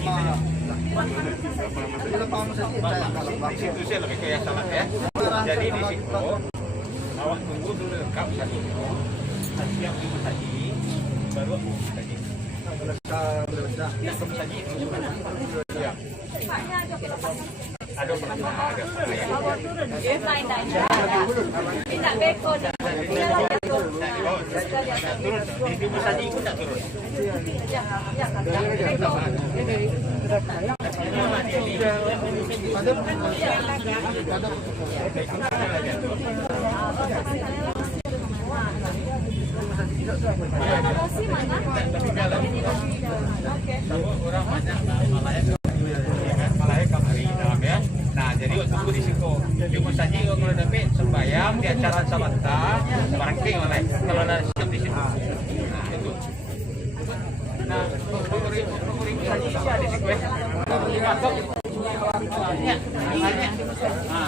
Di situ sih lebih kayak salah ya. Jadi di situ awak tunggu dulu lengkap 1 kilo. Siap ibu saji, baru aku saji. Belum saji. Ya. Ada pernah ada. Tidak beko. Turun. Ibu saji ikut tak turun. Nah, jadi tunggu di situ. Cuma saja kalau dapat sembahyang di acara Samanta, barangkali oleh kalau ada siap di situ. Nah, itu. Nah, pemberi saja bisa di situ. Masuk. Hanya. Nah,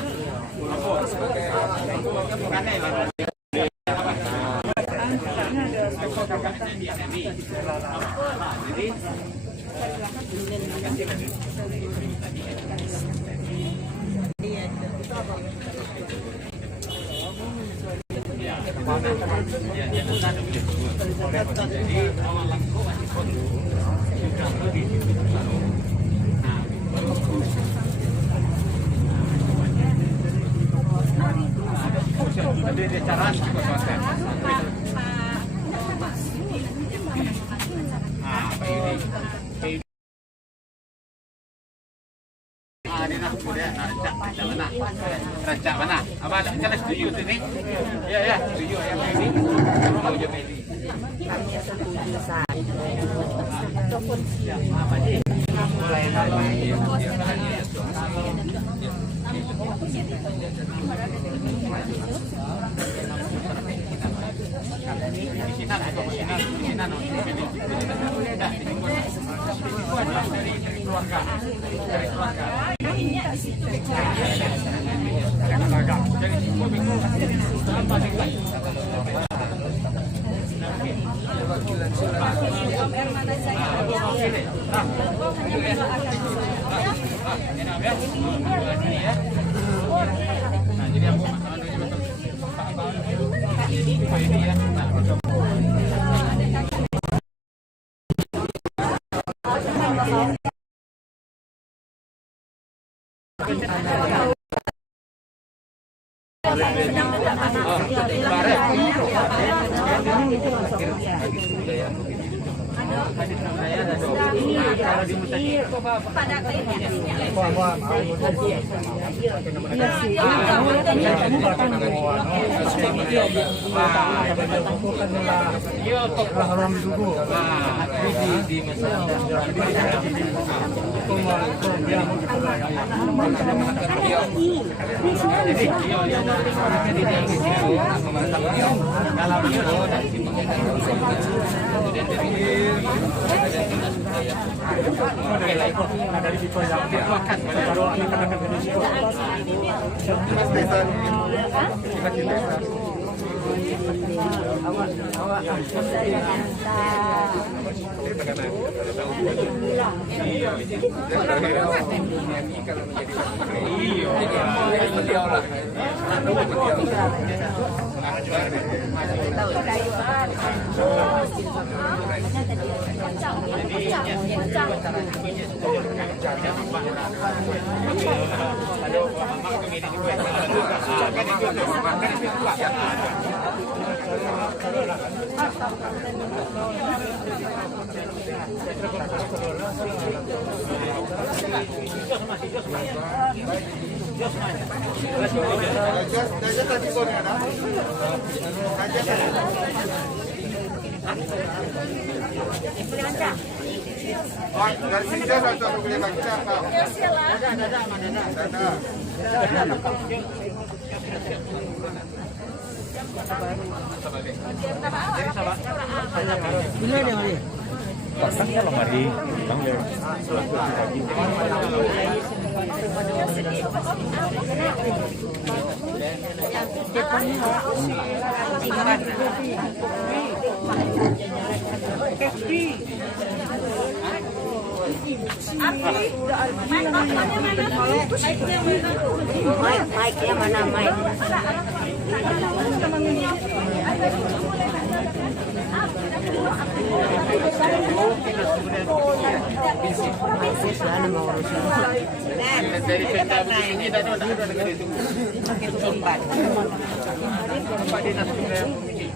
jadi awal langkah masih kontol sudah di situ baru. Ada cara juga pakai. Pak Yudi. Ini nak kemudian rancak mana? Apa ada setuju sini? Ya, setuju ya Pak Yudi. Mau je Pak Yudi. Apa sih? Mulai dari Mic-nya mana mic? Dari peta begini dan ada negara itu. Tempat dinas ini.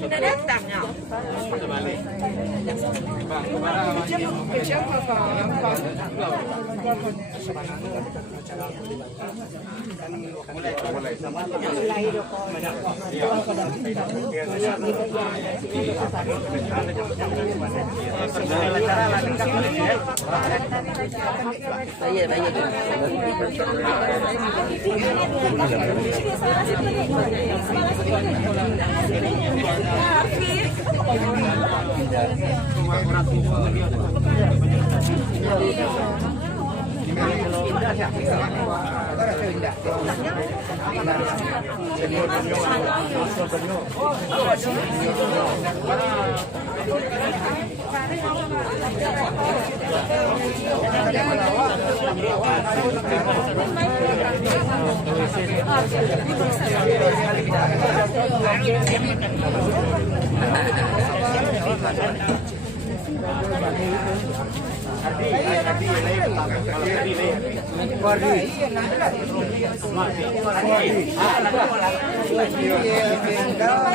Sudah datang ya?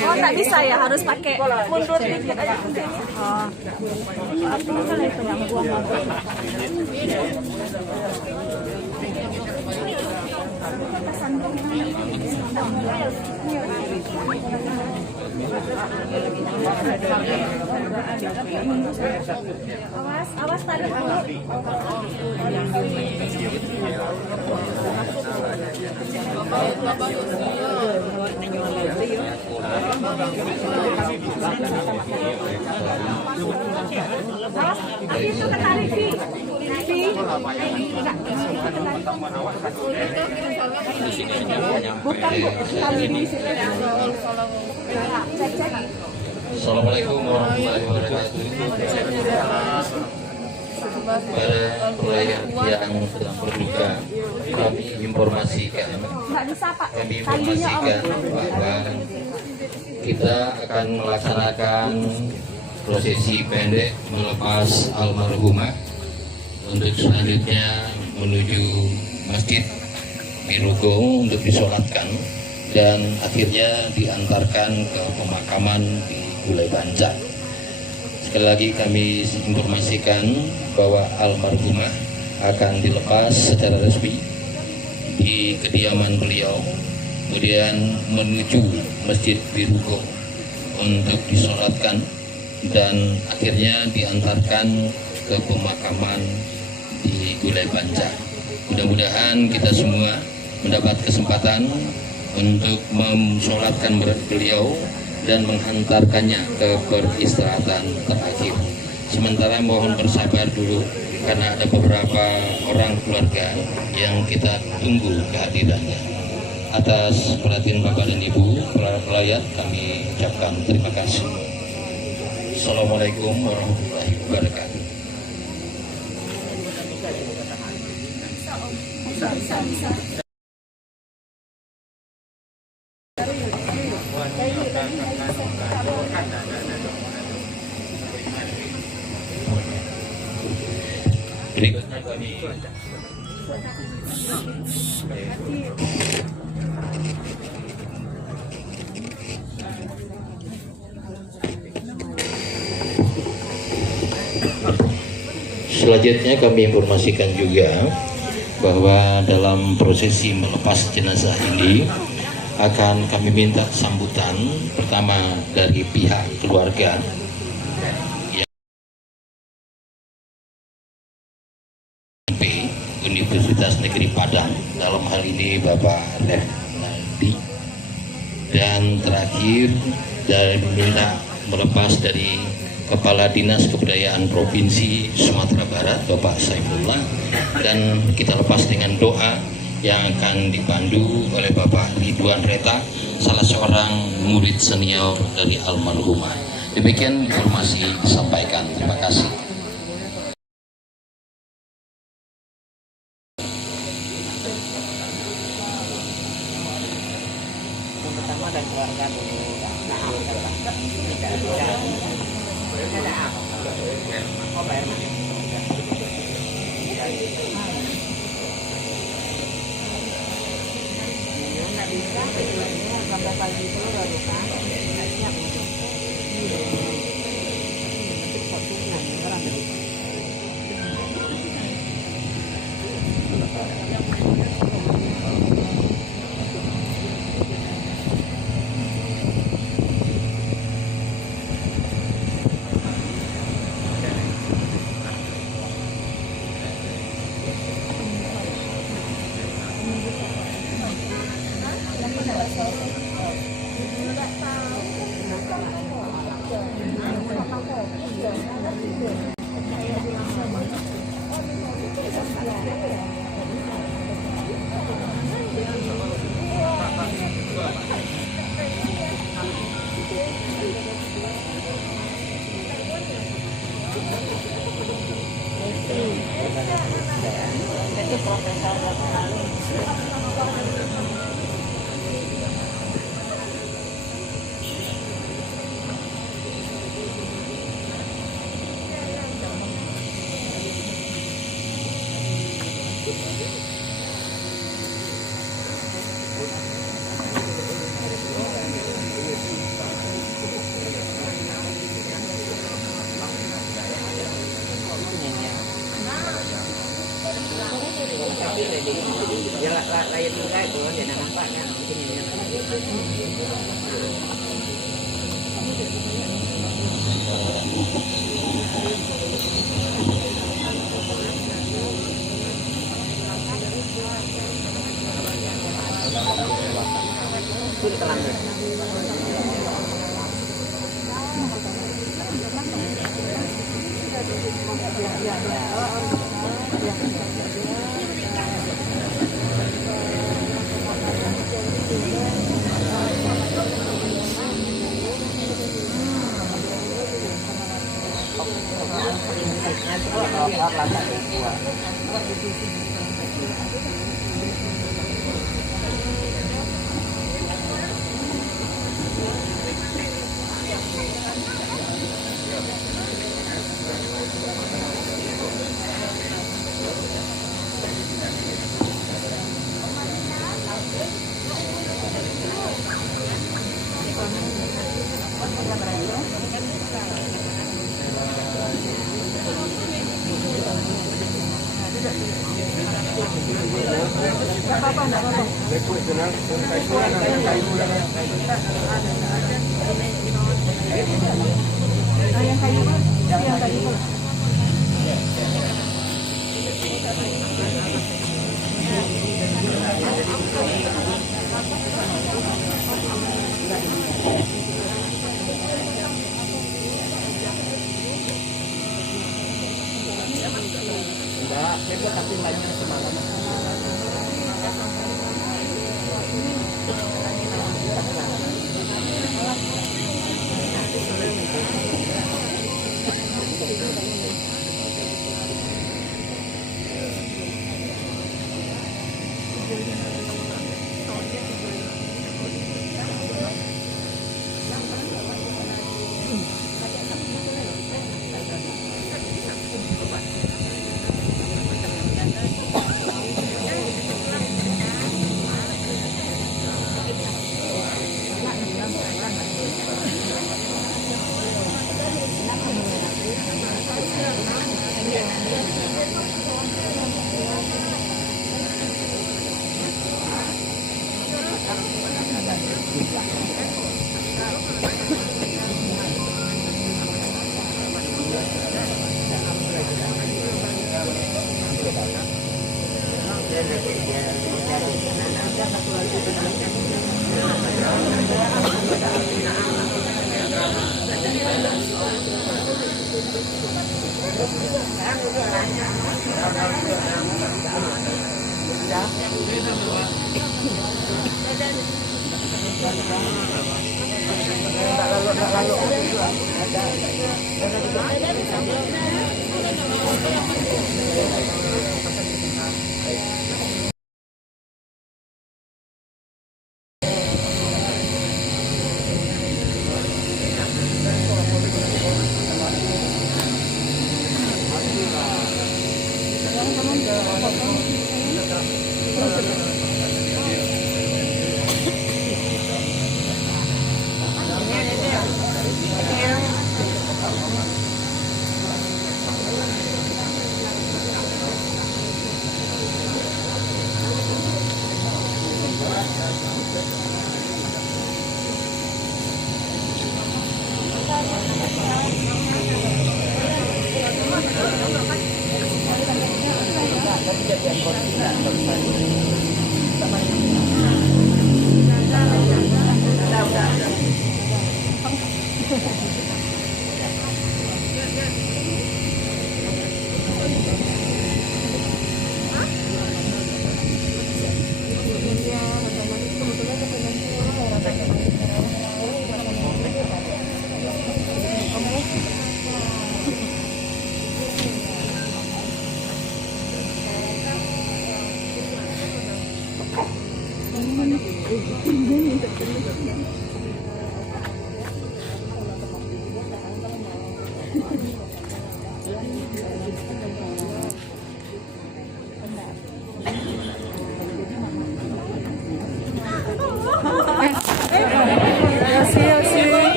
Oh, nggak bisa ya, harus pakai mundur dikit aja ke sini. Oh. Aku kan itu yang buang. Awas tadi dulu. Itu ketarik Vi. Bukan Bu, kami di sini. Assalamualaikum warahmatullahi wabarakatuh. Para pelayar yang sedang berduka, kami informasikan bahwa kita akan melaksanakan prosesi pendek melepas almarhumah untuk selanjutnya menuju Masjid Birugo untuk disolatkan dan akhirnya diantarkan ke pemakaman di Gulai Banjar. Sekali lagi kami informasikan bahwa almarhumah akan dilepas secara resmi di kediaman beliau, kemudian menuju Masjid Birugo untuk disolatkan dan akhirnya diantarkan ke pemakaman di Gulai Banjar. Mudah-mudahan kita semua mendapat kesempatan untuk mensolatkan beliau dan menghantarkannya ke peristirahatan terakhir. Sementara mohon bersabar dulu karena ada beberapa orang keluarga yang kita tunggu kehadirannya. Atas perhatian Bapak dan Ibu, para pelayat kami ucapkan terima kasih. Assalamualaikum warahmatullahi wabarakatuh. Berikutnya kami selanjutnya kami informasikan juga bahwa dalam prosesi melepas jenazah ini akan kami minta sambutan pertama dari pihak keluarga Universitas Negeri Padang, dalam hal ini Bapak Renaldi, dan terakhir dari minta melepas dari Kepala Dinas Kebudayaan Provinsi Sumatera Barat Bapak Saifullah, dan kita lepas dengan doa yang akan dipandu oleh Bapak Ridwan Reta, salah seorang murid senior dari almarhumah. Demikian informasi disampaikan. Terima kasih. Lain juga itu dia nampaknya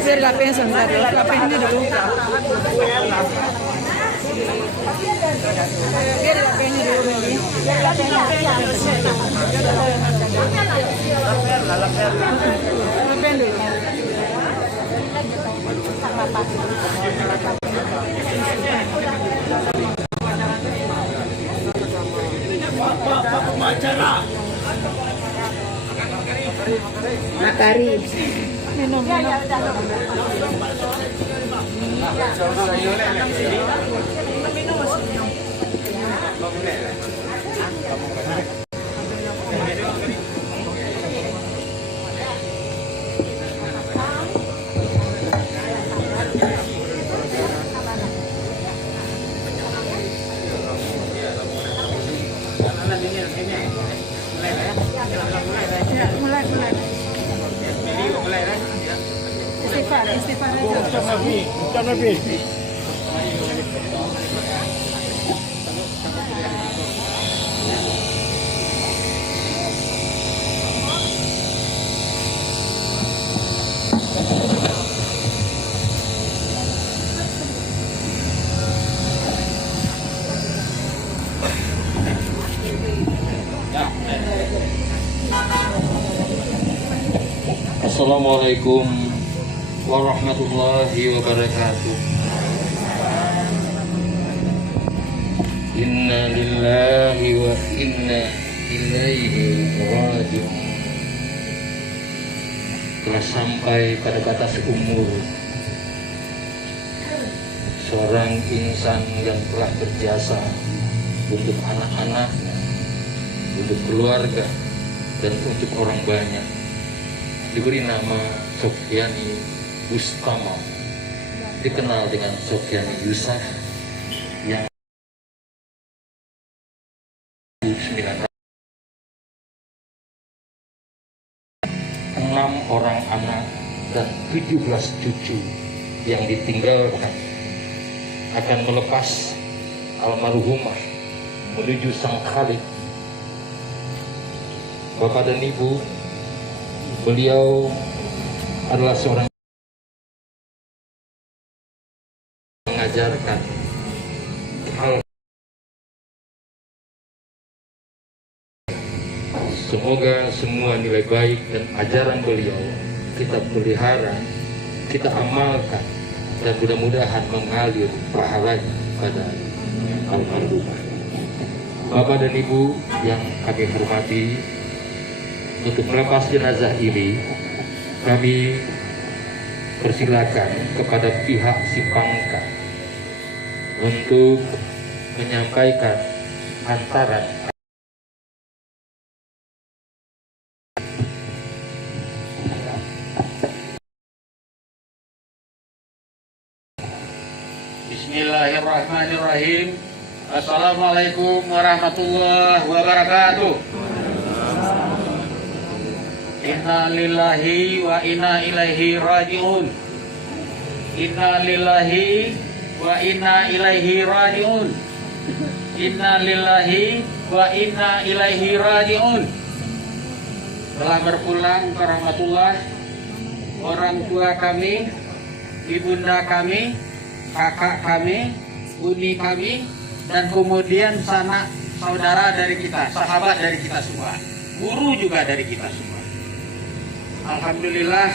Biar lapin sebentar dulu, lapin ini dulu. Biar lapin ini dulu. Lapin dulu. Makari. Minum. Ya, mulai. Istighfar aja. Assalamualaikum warahmatullahi wabarakatuh. Inna lillahi wa inna ilaihi raji'un. Telah sampai pada batas umur seorang insan yang telah berjasa untuk anak-anaknya, untuk keluarga, dan untuk orang banyak, diberi nama Sofyani Bustama, dikenal dengan Sofyani Yusuf, yang 6 orang anak dan 17 cucu yang ditinggalkan akan melepas almarhumah menuju sang Khalik. Bapak dan Ibu, beliau adalah seorang mengajarkan hal. Semoga semua nilai baik dan ajaran beliau kita pelihara, kita amalkan, dan mudah-mudahan mengalir pahalanya pada almarhumah. Bapak dan Ibu yang kami hormati, untuk melepas jenazah ini, kami persilakan kepada pihak Simpangka untuk menyampaikan hantaran. Bismillahirrahmanirrahim. Assalamualaikum warahmatullahi wabarakatuh. Inna lillahi wa inna ilaihi raji'un. Inna lillahi wa inna ilaihi raji'un. Inna lillahi wa inna ilaihi raji'un. Telah berpulang ke rahmatullah orang tua kami, ibunda kami, kakak kami, uni kami, dan kemudian sanak saudara dari kita, sahabat dari kita semua, guru juga dari kita semua. Alhamdulillah,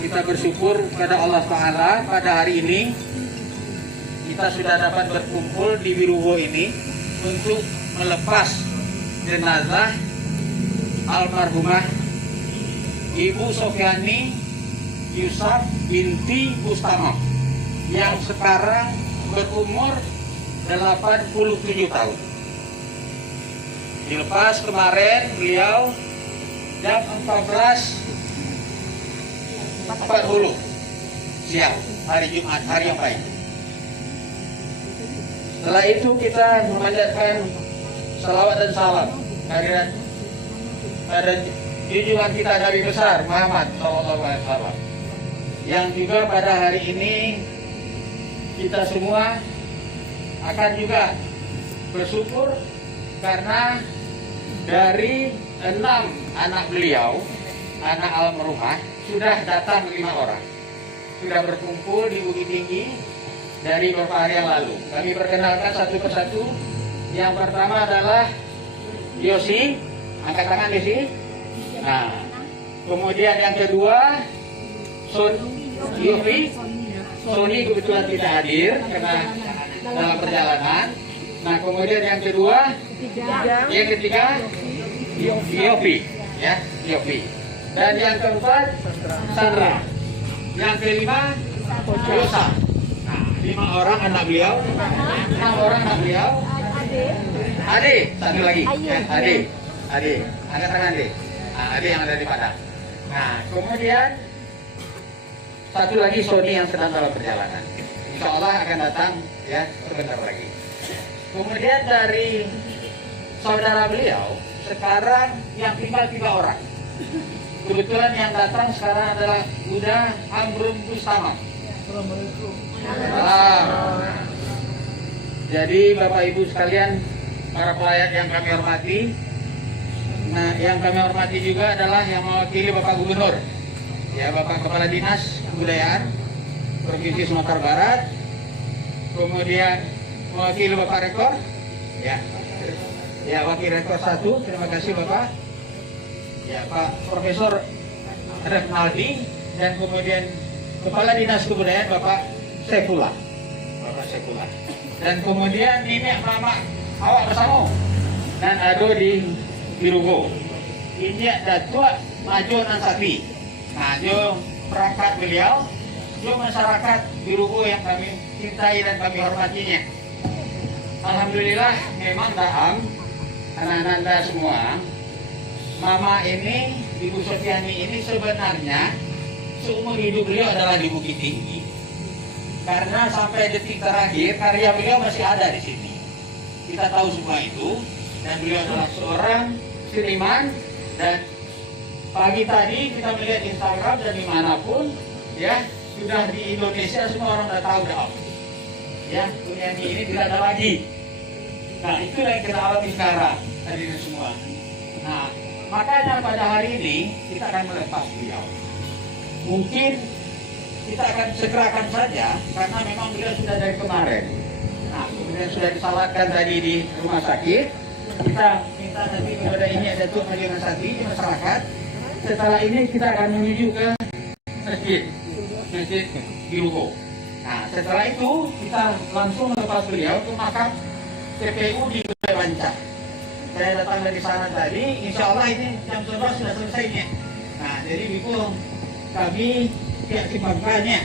kita bersyukur kepada Allah Ta'ala pada hari ini kita sudah dapat berkumpul di Birugo ini untuk melepas jenazah almarhumah Ibu Sofiani Yusuf binti Bustamo yang sekarang berumur 87 tahun. Dilepas kemarin beliau jam 14.40 siang, hari Jumat, hari yang baik. Setelah itu kita memanjatkan salawat dan salam kehadirat pada junjungan kita Nabi besar Muhammad SAW, yang juga pada hari ini kita semua akan juga bersyukur karena dari 6 anak beliau, anak almarhumah, sudah datang 5 orang, sudah berkumpul di Bukit Tinggi dari beberapa hari yang lalu. Kami perkenalkan satu persatu. Yang pertama adalah Yosi, angkat tangan Yosi. Nah, kemudian yang kedua Yofi. Sony kebetulan tidak hadir karena dalam perjalanan. Nah, kemudian yang kedua, yang ketiga Yofi, ya, Yofi. Dan yang keempat Sandra. Yang kelima Yosa. Nah, 5 orang anak beliau, 6 orang anak beliau. Ade, satu lagi, ya, Ade, angkat tangan Ade. Nah, Ade yang ada di Padang. Nah, kemudian satu lagi Sony yang sedang dalam perjalanan. Insya Allah akan datang ya sebentar lagi. Kemudian dari saudara beliau sekarang yang tinggal 3 orang. Kebetulan yang datang sekarang adalah Uda Amrum Bustama. Jadi Bapak Ibu sekalian, para pelayat yang kami hormati. Nah, yang kami hormati juga adalah yang mewakili Bapak Gubernur, ya, Bapak Kepala Dinas Kebudayaan Provinsi Sumatera Barat, kemudian mewakili Bapak Rektor, ya, Wakil Rektor 1, terima kasih Bapak, ya, Pak Profesor Refnaldi, dan kemudian Kepala Dinas Kebudayaan Bapak Saifullah, dan kemudian ini Mama awak bersama dan Ado di Birugo. Ini Datuk Maju Nansati. Nah, perangkat beliau, masyarakat Birugo yang kami cintai dan kami hormatinya. Alhamdulillah, memang daham anak-anak Anda semua. Mama ini, Ibu Sofiani ini sebenarnya seumur hidup beliau adalah di Bukit Tinggi. Karena sampai detik terakhir karya beliau masih ada di sini. Kita tahu semua itu, dan beliau adalah seorang seniman. Dan pagi tadi kita melihat Instagram dan dimanapun, ya, sudah di Indonesia semua orang sudah tahu dah. Ya, penyanyi ini tidak ada lagi. Nah, itulah yang kita alami sekarang, hadirin semua. Nah, makanya pada hari ini kita akan melepas beliau. Mungkin kita akan segerakan saja, karena memang beliau sudah dari kemarin. Nah, kemudian sudah disalatkan tadi di rumah sakit. Kita minta nanti kepada ini ada tuh majelis hati di masyarakat. Setelah ini kita akan menuju ke masjid di Lugo. Nah, setelah itu kita langsung melepas beliau ke makam TPU di Banca. Saya datang dari sana tadi, insya Allah ini jam 11 sudah selesainya. Nah, jadi itu kami pihak timbangkannya,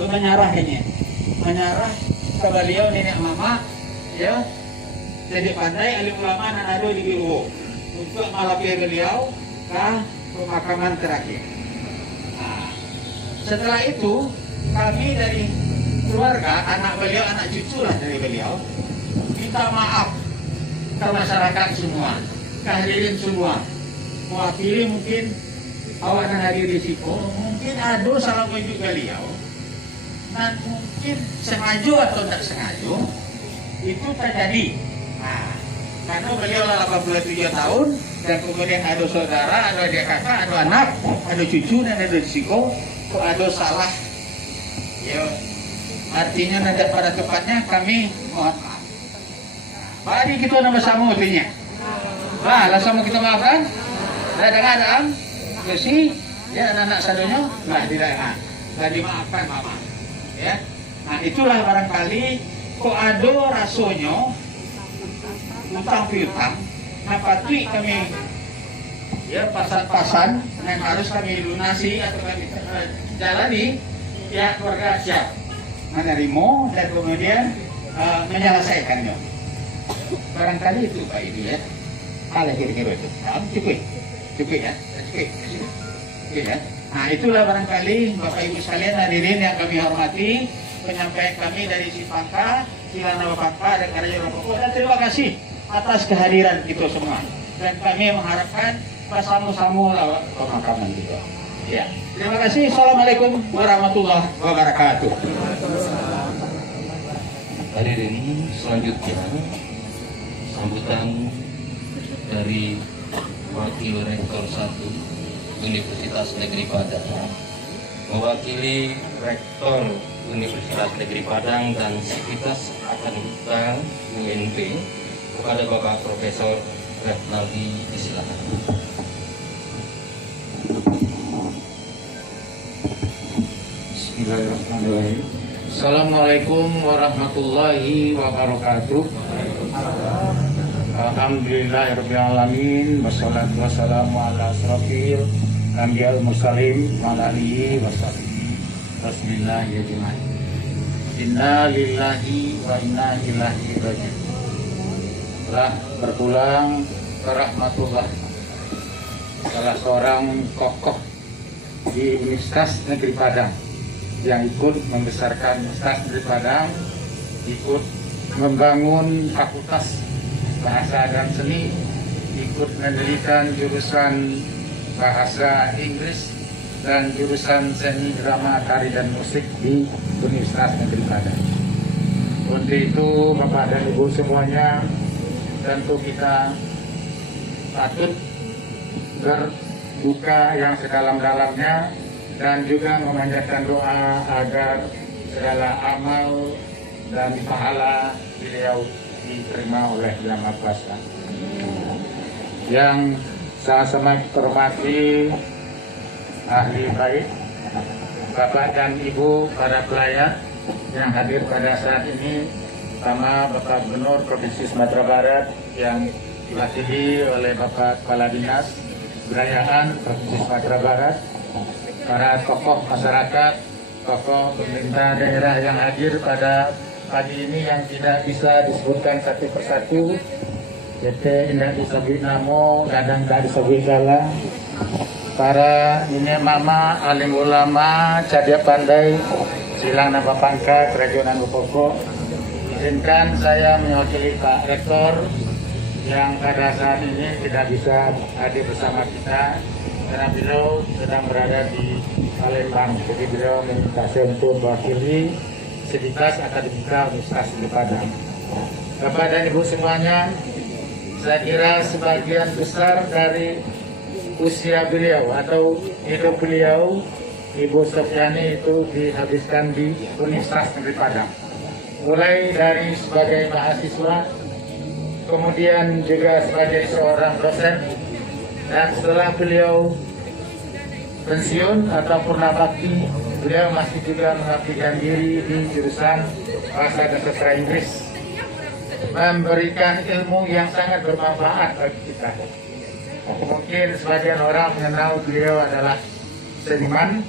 menyarah ke beliau nenek mama, ya, jadi pandai alim ulama Nanado di Lugo untuk malapir beliau ke pemakaman terakhir. Nah, setelah itu kami dari keluarga, anak beliau, anak cucu lah dari beliau, minta maaf ke masyarakat semua, ke hadirin semua, mewakili mungkin awak dan hadir risiko, mungkin ada salah menuju beliau, dan mungkin sengaja atau tidak sengaja itu terjadi. Nah, karena beliau 87 tahun dan kemudian ada saudara, ada adik kakak, ada anak, ada cucu dan ada risiko, kok ada salah, ya artinya nanti pada tepatnya kami mohon maaf. Mari kita nama sama artinya. Nah, langsung kita maafkan. Ada besi, ya anak-anak sadonya, nah tidak enak. Dan dimaafkan mama. Ya. Nah, itulah barangkali kok ada rasanya utang piutang. Nah, patut kami ya pasan-pasan yang harus kami lunasi atau kami jalani, ya keluarga siap menerima dan kemudian menyelesaikannya. Barangkali itu Pak Ibu ya. Kalau kira-kira itu, cukup ya, cukup ya. Nah, itulah barangkali Bapak Ibu sekalian hadirin yang kami hormati, penyampaian kami dari Cipangka, Silana Bapangka dan Karya Bapangka, dan terima kasih atas kehadiran kita semua. Dan kami mengharapkan bersama-sama lewat pemakaman kita. Ya, terima kasih. Assalamualaikum warahmatullahi wabarakatuh. Hadirin selanjutnya sambutan dari Wakil Rektor 1 Universitas Negeri Padang, mewakili Rektor Universitas Negeri Padang dan Sivitas Akademika UNP kepada Bapak Profesor Retnaldi, disilakan. Bismillahirrahmanirrahim. Assalamualaikum warahmatullahi wabarakatuh. Alhamdulillahirrahmanirrahim. Wassalatu wassalamu ala asrofil anbiya'il mursalin wa ala alihi wassalam. Bismillahirrahmanirrahim. Inna lillahi wa inna ilaihi raji'un. Telah berpulang ke rahmatullah salah seorang tokoh di Universitas Negeri Padang yang ikut membesarkan Universitas Negeri Padang, ikut membangun fakultas bahasa dan seni, ikut mendirikan jurusan bahasa Inggris dan jurusan seni drama, tari dan musik di Universitas Negeri Padang. Untuk itu Bapak dan Ibu semuanya, tentu kita patut berduka yang sedalam-dalamnya dan juga memanjatkan doa agar segala amal dan pahala beliau diterima oleh Yang Maha Kuasa. Yang saya sangat hormati ahli baik, Bapak dan Ibu para pelayan yang hadir pada saat ini, pertama Bapak Gubernur Provinsi Sumatera Barat yang diwakili oleh Bapak Kepala Dinas Kebudayaan Provinsi Sumatera Barat, para tokoh masyarakat, tokoh pemerintah daerah yang hadir pada pagi ini yang tidak bisa disebutkan satu persatu, jadi tidak disebut nama, kadang tidak disebut salah. Para ini mama, alim ulama, cadia pandai, silang nama pangkat, regional Bupoko. Izinkan saya mewakili Pak Rektor yang pada saat ini tidak bisa hadir bersama kita karena beliau sedang berada di Palembang. Jadi beliau meminta saya untuk mewakili Sivitas Akademika Universitas Negeri Padang. Bapak dan Ibu semuanya, saya kira sebagian besar dari usia beliau atau hidup beliau, Ibu Sofyani, itu dihabiskan di Universitas Negeri Padang. Mulai dari sebagai mahasiswa, kemudian juga sebagai seorang dosen, dan setelah beliau pensiun atau purna bakti, beliau masih juga mengabdikan diri di jurusan Bahasa dan Sastra Inggris, memberikan ilmu yang sangat bermanfaat bagi kita. Mungkin sebagian orang mengenal beliau adalah seniman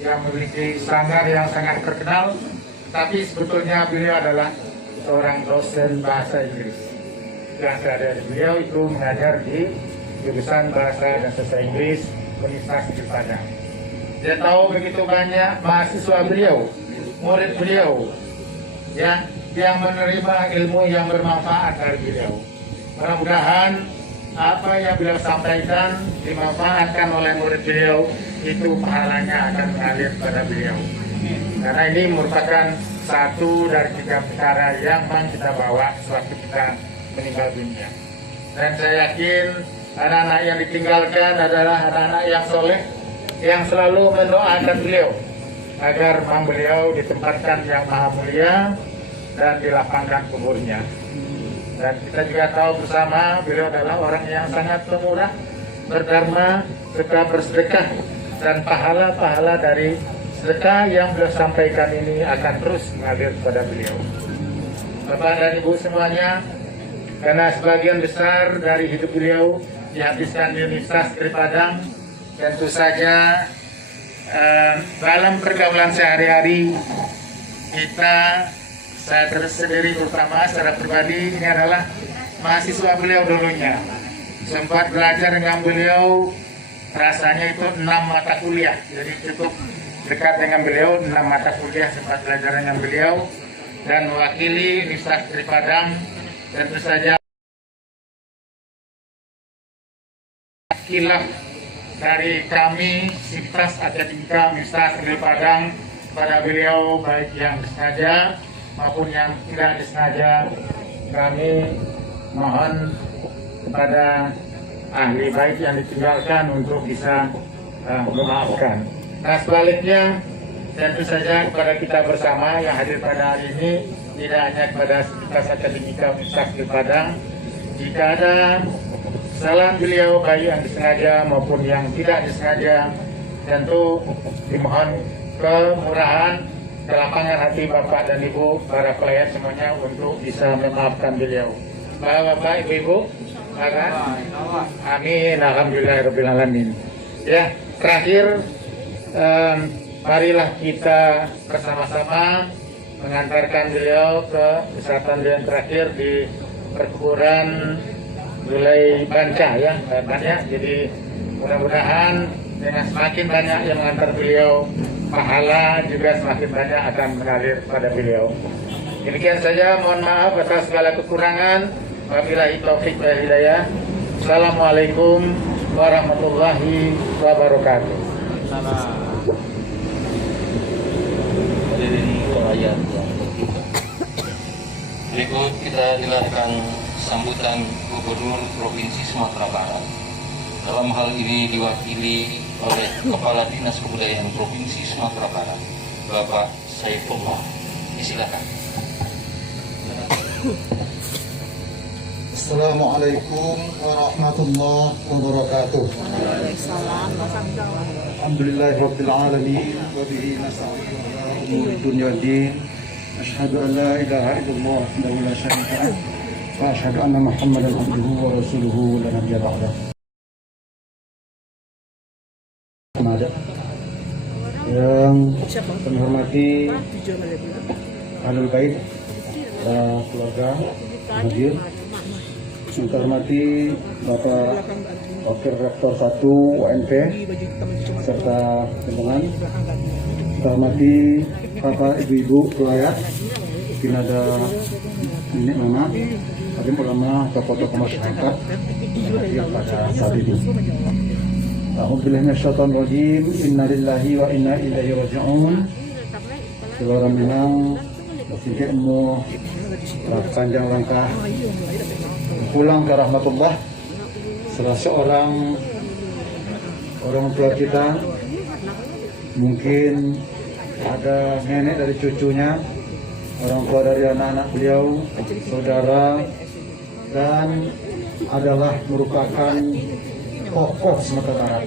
yang memiliki sanggar yang sangat terkenal, tapi sebetulnya beliau adalah seorang dosen bahasa Inggris. Yang sehari-hari beliau itu mengajar di jurusan Bahasa dan Sastra Inggris Universitas Negeri Padang. Dia tahu begitu banyak mahasiswa beliau, murid beliau, yang menerima ilmu yang bermanfaat dari beliau. Mudah-mudahan apa yang beliau sampaikan dimanfaatkan oleh murid beliau, itu pahalanya akan mengalir kepada beliau. Karena ini merupakan satu dari 3 perkara yang memang kita bawa sewaktu kita meninggal dunia. Dan saya yakin anak-anak yang ditinggalkan adalah anak-anak yang soleh, yang selalu mendoakan beliau agar memang beliau ditempatkan yang maha mulia dan dilapangkan kuburnya. Dan kita juga tahu bersama beliau adalah orang yang sangat pemurah, berdharma, suka bersedekah, dan pahala-pahala dari sedekah yang beliau sampaikan ini akan terus mengalir kepada beliau. Bapak dan Ibu semuanya, karena sebagian besar dari hidup beliau dihabiskan di Universitas Negeri Padang, tentu saja dalam pergaulan sehari-hari kita, saya sendiri terutama secara pribadi, ini adalah mahasiswa beliau dulunya. Sempat belajar dengan beliau, rasanya itu 6 mata kuliah, jadi cukup dekat dengan beliau. 6 mata kuliah sempat belajar dengan beliau, dan mewakili Universitas Negeri Padang. Tentu saja khilaf dari kami Sivitas Akademika Universitas Negeri Padang pada beliau, baik yang disengaja maupun yang tidak disengaja, kami mohon kepada ahli baik yang ditinggalkan untuk bisa memaafkan. Nah, sebaliknya tentu saja kepada kita bersama yang hadir pada hari ini, tidak hanya kepada Sivitas Akademika Universitas Negeri Padang, jika ada kesalahan beliau baik yang disengaja maupun yang tidak disengaja, tentu dimohon kemurahan, kelapangan hati Bapak dan Ibu, para pelayan semuanya untuk bisa memaafkan beliau. Bapak, Ibu-Ibu, amin, alhamdulillahirrahmanirrahim. Ya, terakhir, marilah kita bersama-sama mengantarkan beliau ke wisata yang terakhir di perkuburan Gulai Banca, ya, banyak. Jadi mudah-mudahan dengan semakin banyak yang mengantar beliau, pahala juga semakin banyak akan mengalir pada beliau. Demikian saja, mohon maaf atas segala kekurangan. Wabillahi taufik wal hidayah. Assalamualaikum warahmatullahi wabarakatuh. Berikut kita dengarkan sambutan Gubernur Provinsi Sumatera Barat. Dalam hal ini diwakili oleh Kepala Dinas Kebudayaan Provinsi Sumatera Barat, Bapak Saifullah. Silakan. Assalamualaikum warahmatullahi wabarakatuh. Alhamdulillahirabbil alamin wa bihi nasta'inu ala umuri dunya waddin. Asyhadu an la ilaha illallah wahdahu la syarika lah wa asyhadu anna Muhammadan abduhu wa rasuluhu la nabiyya ba'dah. Yang kami hormati Ahlul Bait, keluarga hadir. Yang kami hormati Bapak Wakil Rektor 1 UNP serta rombongan. Kita hormati Bapak Ibu-Ibu pelayat, mungkin ada nenek mama, alim ulama, tokoh-tokoh masyarakat yang hadir pada saat ini. A'udzu billahi minasyaitonir rajim. Inna lillahi wa inna ilaihi raji'un. Seorang Minang berpikir mau panjang langkah pulang ke rahmatullah. Salah seorang orang tua kita, mungkin ada nenek dari cucunya, orang tua dari anak-anak beliau, saudara, dan adalah merupakan tokoh Sumatera Barat.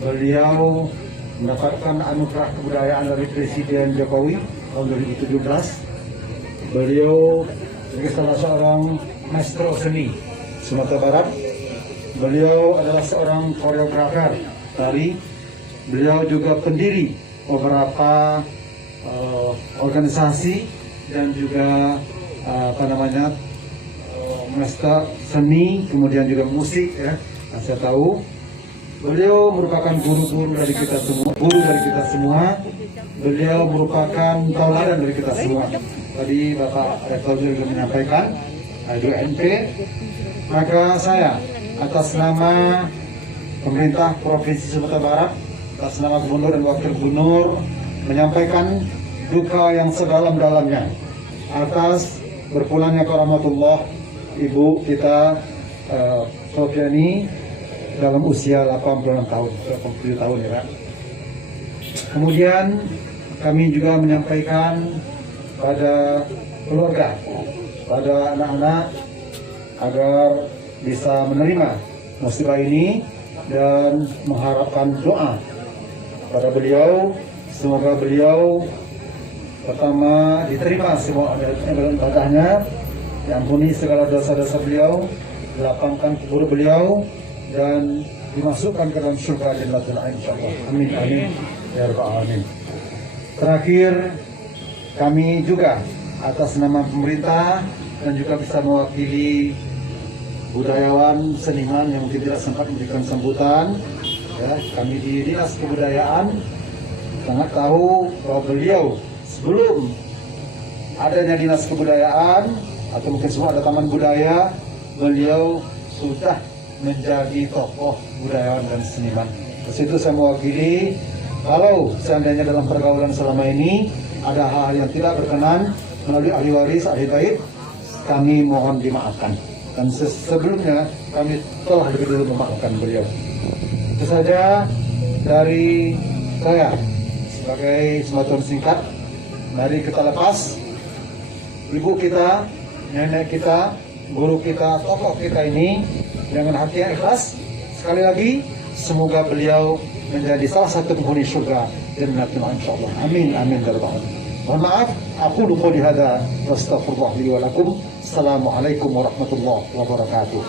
Beliau mendapatkan anugerah kebudayaan dari Presiden Jokowi tahun 2017. Beliau sebagai salah seorang maestro seni Sumatera Barat. Beliau adalah seorang koreografer tari. Beliau juga pendiri beberapa organisasi dan juga master seni, kemudian juga musik ya. Nah, saya tahu beliau merupakan guru dari kita semua. Beliau merupakan tauladan dari kita semua. Tadi Bapak Rektor juga menyampaikan 2NP. Maka saya atas nama pemerintah Provinsi Sumatera Barat, atas nama Gubernur dan Wakil Gubernur, menyampaikan duka yang sedalam-dalamnya atas berpulangnya ke rahmatullah ibu kita Sofiani dalam usia 86 tahun, 87 tahun ya Pak. Kemudian kami juga menyampaikan pada keluarga, pada anak-anak agar bisa menerima musibah ini dan mengharapkan doa pada beliau. Semoga beliau pertama diterima semua ibadahnya, diampuni segala dosa-dosa beliau, dilapangkan kubur beliau, dan dimasukkan ke dalam surga Jannatul Ain insyaallah. Amin amin ya rabbal alamin. Terakhir, kami juga atas nama pemerintah dan juga bisa mewakili budayawan seniman yang mungkin tidak sempat memberikan sambutan ya, kami di Dinas Kebudayaan sangat tahu bahwa beliau sebelum adanya Dinas Kebudayaan atau mungkin semua ada taman budaya, beliau sudah menjadi tokoh budayawan dan seniman. Terus itu saya mewakili, kalau seandainya dalam pergaulan selama ini ada hal yang tidak berkenan melalui ahli waris, ahli bait, kami mohon dimaafkan. Dan sebelumnya kami telah lebih dulu memaafkan beliau. Itu saja dari saya sebagai semacam singkat. Mari kita lepas ibu kita, nenek kita, guru kita, tokoh kita ini dengan hati yang ikhlas. Sekali lagi, semoga beliau menjadi salah satu penghuni surga Jannatul Ain insyaallah. Amin amin ya rabbal alamin. Mohon maaf, aku lupa di hada wa astaghfirullah li wa lakum. Assalamualaikum warahmatullahi wabarakatuh.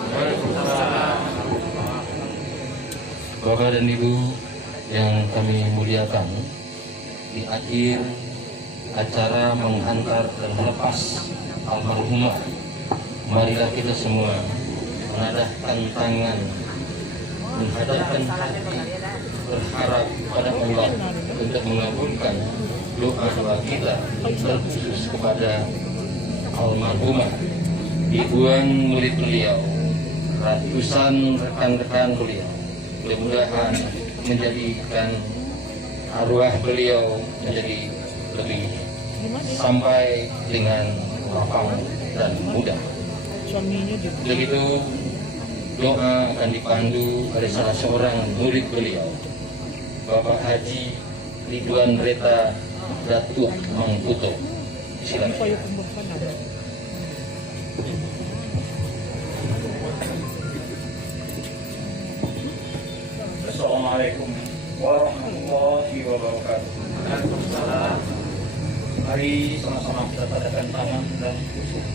Bapak dan Ibu yang kami muliakan, di akhir acara menghantar dan melepas almarhumah, marilah kita semua menadahkan tangan, menghadapkan hati, berharap pada Allah untuk mengabulkan doa-doa kita terkhusus kepada almarhumah, ribuan murid beliau, ratusan rekan-rekan beliau. Mudah-mudahan menjadikan arwah beliau menjadi lebih sampai dengan lapang dan mudah. Begitu doa akan dipandu oleh salah seorang murid beliau, Bapak Haji Ridwan Reta Datuk Mangkuto. Silakan. Assalamualaikum warahmatullahi wabarakatuh. Waalaikumsalam. Mari sama-sama kita tadakan tangan dan khusyuk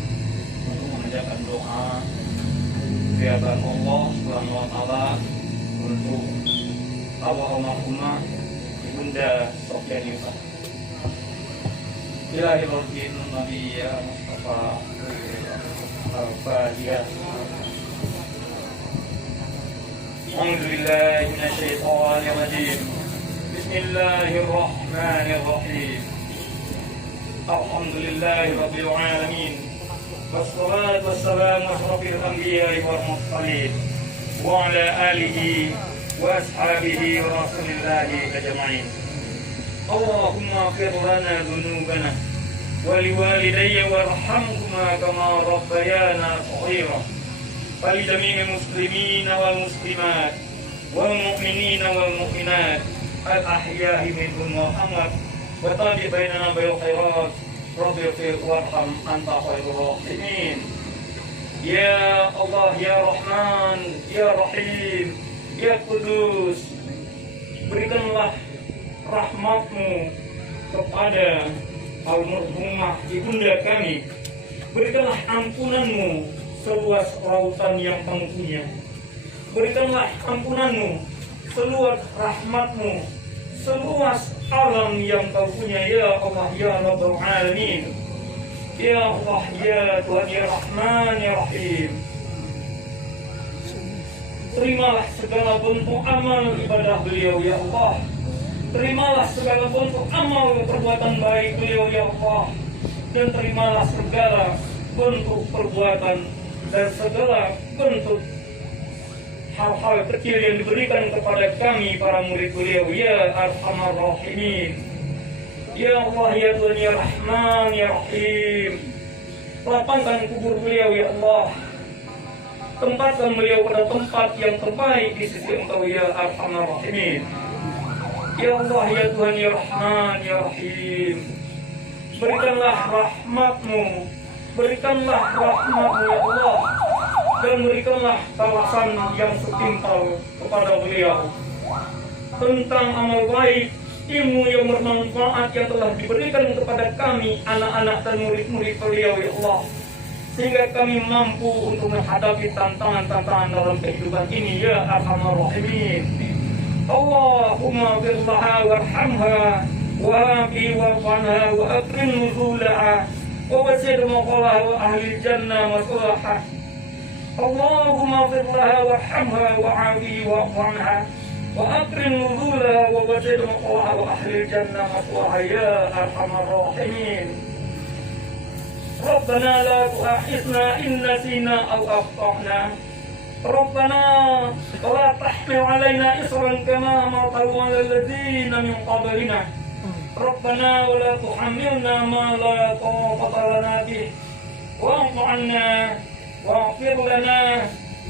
untuk mengerjakan doa kepada Allah Subhanahu wa taala untuk almarhumah Ibunda Sofiani. Bismillahirrahmanirrahim. Nabi Mustafa Al-Fatihah. أعوذ بالله من الشيطان الرجيم. بسم الله الرحمن الرحيم. الحمد لله رب العالمين، والصلاة والسلام على أشرف الأنبياء والمرسلين وعلى آله وأصحابه ورسول الله أجمعين. اللهم اغفر لنا ذنوبنا ولوالدي وارحمهما كما ربيانا صغيرا. ولجميع المسلمين والمسلمات والمؤمنين والمؤمنات الأحياء منهم والأموات وتابع بيننا بالخيرات. رب اغفر وارحم أنت خير الراحمين. Ya Allah, Ya Rahman, Ya Rahim, Ya Kudus, berikanlah rahmat-Mu kepada almarhumah ibunda kami. Berikanlah ampunan-Mu seluas lautan yang Kamu punya. Berikanlah ampunan-Mu seluas rahmat-Mu seluas alam yang Kau punya, Ya Allah, Ya Rabbal Alamin. Ya Allah, Ya Tuhan, Ya Rahman, Ya Rahim. Terimalah segala bentuk amal ibadah beliau, Ya Allah. Terimalah segala bentuk amal perbuatan baik beliau, Ya Allah. Dan terimalah segala bentuk perbuatan dan segala bentuk hal-hal kecil yang diberikan kepada kami para murid beliau, Ya Arhamar Rahimin. Ya Allah, Ya Tuhan, Ya Rahman, Ya Rahim. Lapangkan kubur beliau, Ya Allah. Tempatkan beliau pada tempat yang terbaik di sisi Engkau, Ya Arhamar Rahimin. Ya Allah, Ya Tuhan, Ya Rahman, Ya Rahim. Berikanlah rahmat-Mu, berikanlah rahmat-Mu, Ya Allah. Dan berikanlah balasan yang setimpal kepada beliau tentang amal baik, ilmu yang bermanfaat yang telah diberikan kepada kami, anak-anak dan murid-murid beliau, Ya Allah, sehingga kami mampu untuk menghadapi tantangan-tantangan dalam kehidupan ini, Ya Arhamar Rahimin. Allahumma firlaha warhamha wa'afi wa'fanha wa akrim nuzulaha wa wasid maqalaha wa ahli jannah masulaha. Allahumma firlaha warhamha wa'afi wa'fanha وأكرم نزولها ووزد مقواها وأهل الجنة مثواها يا أرحم الراحمين. ربنا لا تؤاخذنا إن نسينا أو أخطأنا. ربنا ولا تحمل علينا إصرا كما حملته على الذين من قبلنا. ربنا ولا تحملنا ما لا طاقة لنا به واعف عنا واغفر لنا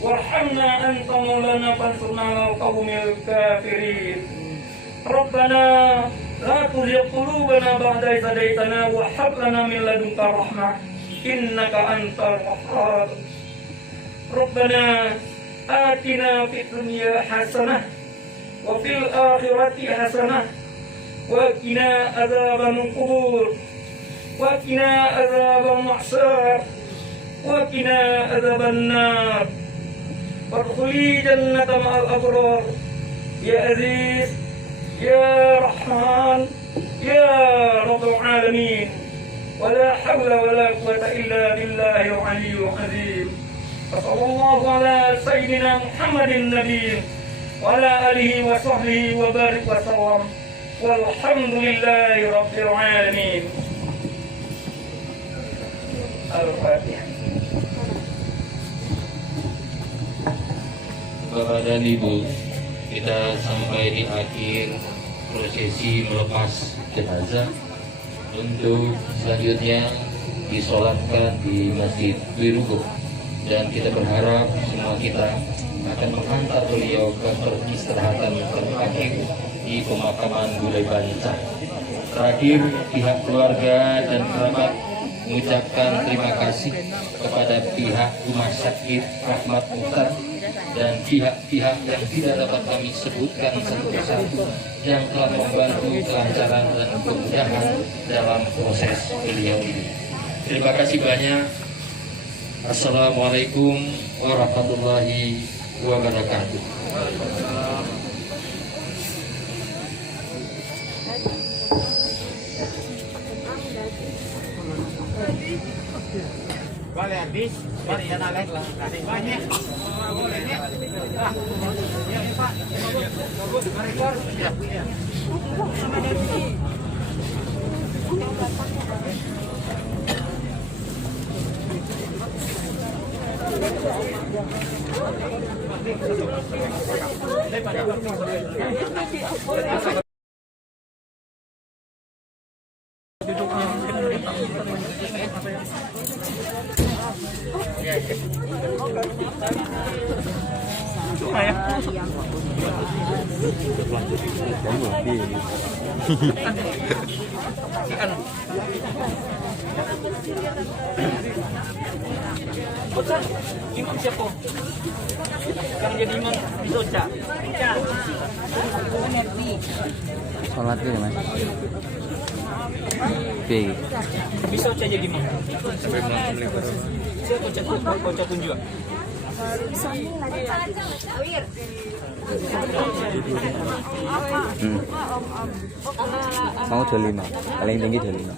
وارحمنا أنت مولانا فانصرنا على القوم الكافرين. ربنا لا تزغ قلوبنا بعد إذ هديتنا وهب لنا من لدنك رحمة إنك أنت الوهاب. ربنا آتنا في الدنيا حسنة وفي الآخرة حسنة وقنا عذاب القبور وقنا عذاب المحشر وقنا عذاب النار. وادخلي جنة مع الأبرار يا عزيز يا رحمن يا رب العالمين. ولا حول ولا قوة إلا بالله العلي العظيم. وصلى الله على سيدنا محمد النبي وعلى آله وصحبه وبارك وسلم والحمد لله رب العالمين. Al-Fatihah. Bapak dan Ibu, kita sampai di akhir prosesi melepas jenazah. Untuk selanjutnya disolatkan di Masjid Wirugub, dan kita berharap semua kita akan menghantar beliau ke peristirahatan terakhir di pemakaman Gulai Banca. Terakhir, pihak keluarga dan kerabat mengucapkan terima kasih kepada pihak Rumah Sakit Rahmat Mukhtar dan pihak-pihak yang tidak dapat kami sebutkan satu persatu yang telah membantu kelancaran dan kemudahan dalam proses beliau ini. Terima kasih banyak. Assalamualaikum warahmatullahi wabarakatuh. Boleh habis, boleh ya naik lah. Banyak. Bolehnya. Ah, ya Pak. Bagus, rekor. Ya. Imam siapa? Yang jadi imam di Soca. Sholat dulu mas. Oke. Bisa Soca jadi imam. Sampai melangkah. Siapa Soca pun juga. Mau 25, paling tinggi 25.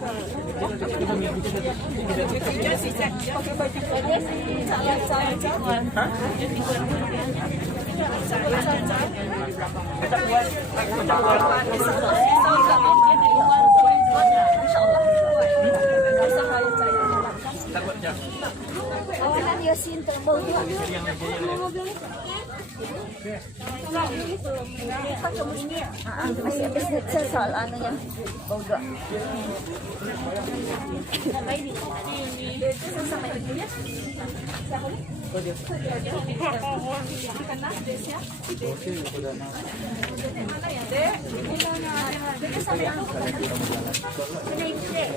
Awalan Yasin terbau dua. Masih habis soal anunya bau dua. Sama ibu ya. Mana ya, Dek? Dek sampai aku. Ini ibu, Dek.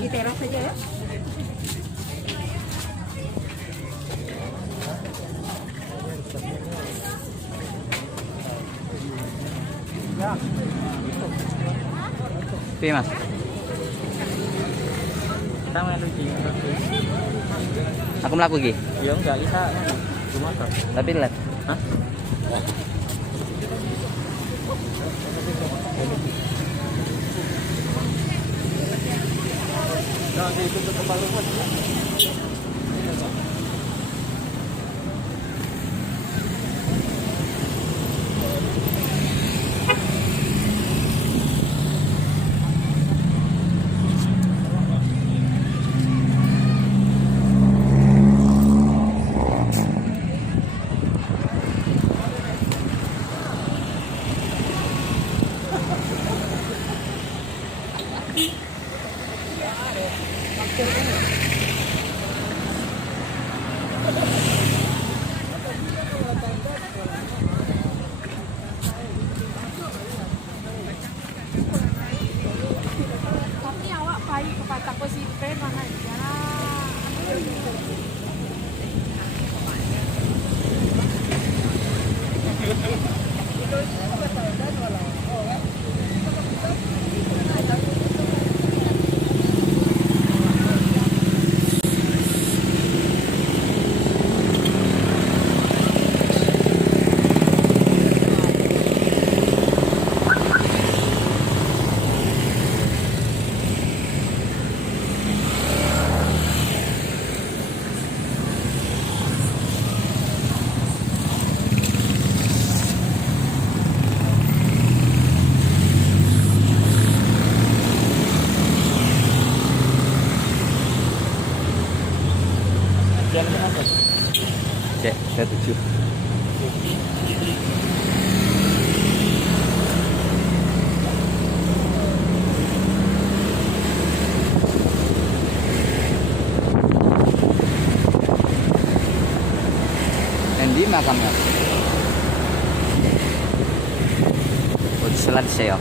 Di teras saja ya. Oke mas. Kita main lagi. Aku melaku lagi. Ya enggak bisa. Cuma Tapi lihat. Hah? Nanti itu kepala lupa. Tapi awak pahit kepada aku si Pen mana ya? Cek, saya 7. Dan di makamnya. Oh, salat saya.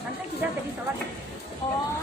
Nanti kita tadi sholat. Oh.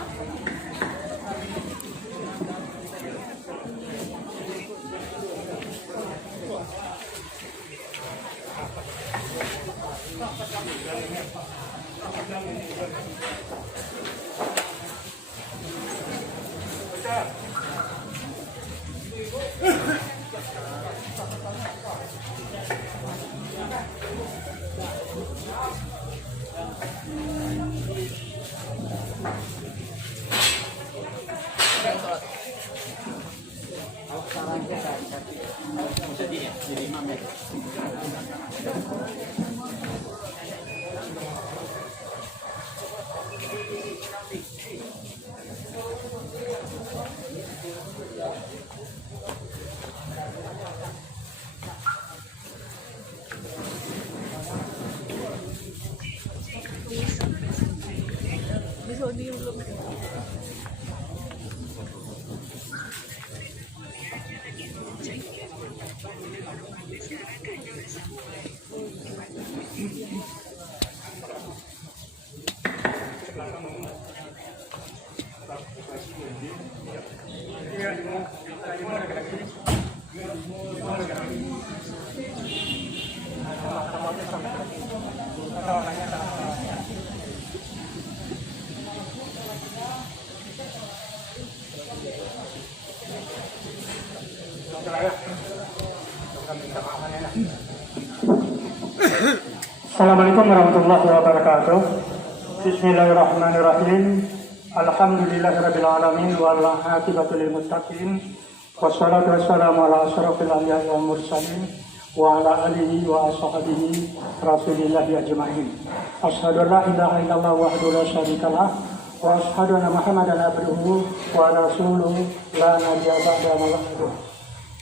Assalamualaikum warahmatullahi wabarakatuh. Bismillahirrahmanirrahim. Alhamdulillahirabbil alamin wal aqibatu lil muttaqin. Wassalatu wassalamu ala asyrofil anbiya'i wal mursalin wa ala alihi wa ashabihi rasulillahi ajma'in. Asyhadu an la ilaha illallah wahdahu la syarikalah wa asyhadu anna Muhammadan abduhu wa rasuluhu la nabiyya ba'dahu.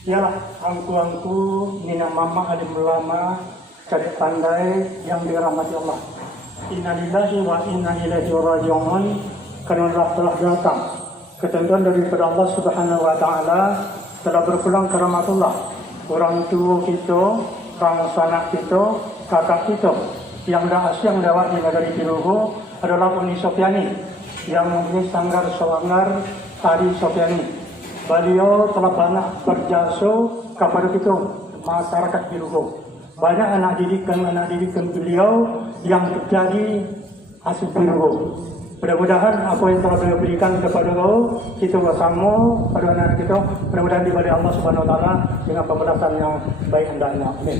Ya, angku-angku nina mama alim ulama cari pandai yang dirahmati Allah. Innalillahi wa inna ilaihi raji'un. Karena telah datang ketentuan daripada Allah Subhanahu wa taala, telah berpulang ke rahmatullah. Orang tua kita, orang sanak kita, kakak kita yang dah asyang lewat di negeri Tiruhu adalah Uni Sofiani yang mempunyai sanggar Sawanggar Tari Sofiani. Beliau telah banyak berjasa kepada kita masyarakat Tiruhu. Banyak anak didikan beliau yang terjadi asal Tiruhu. Mudah-mudahan apa yang telah beliau berikan kepada kita bersama pada anak kita, mudah-mudahan diberi Allah Subhanahu wa taala dengan pembalasan yang baik hendaknya. Amin.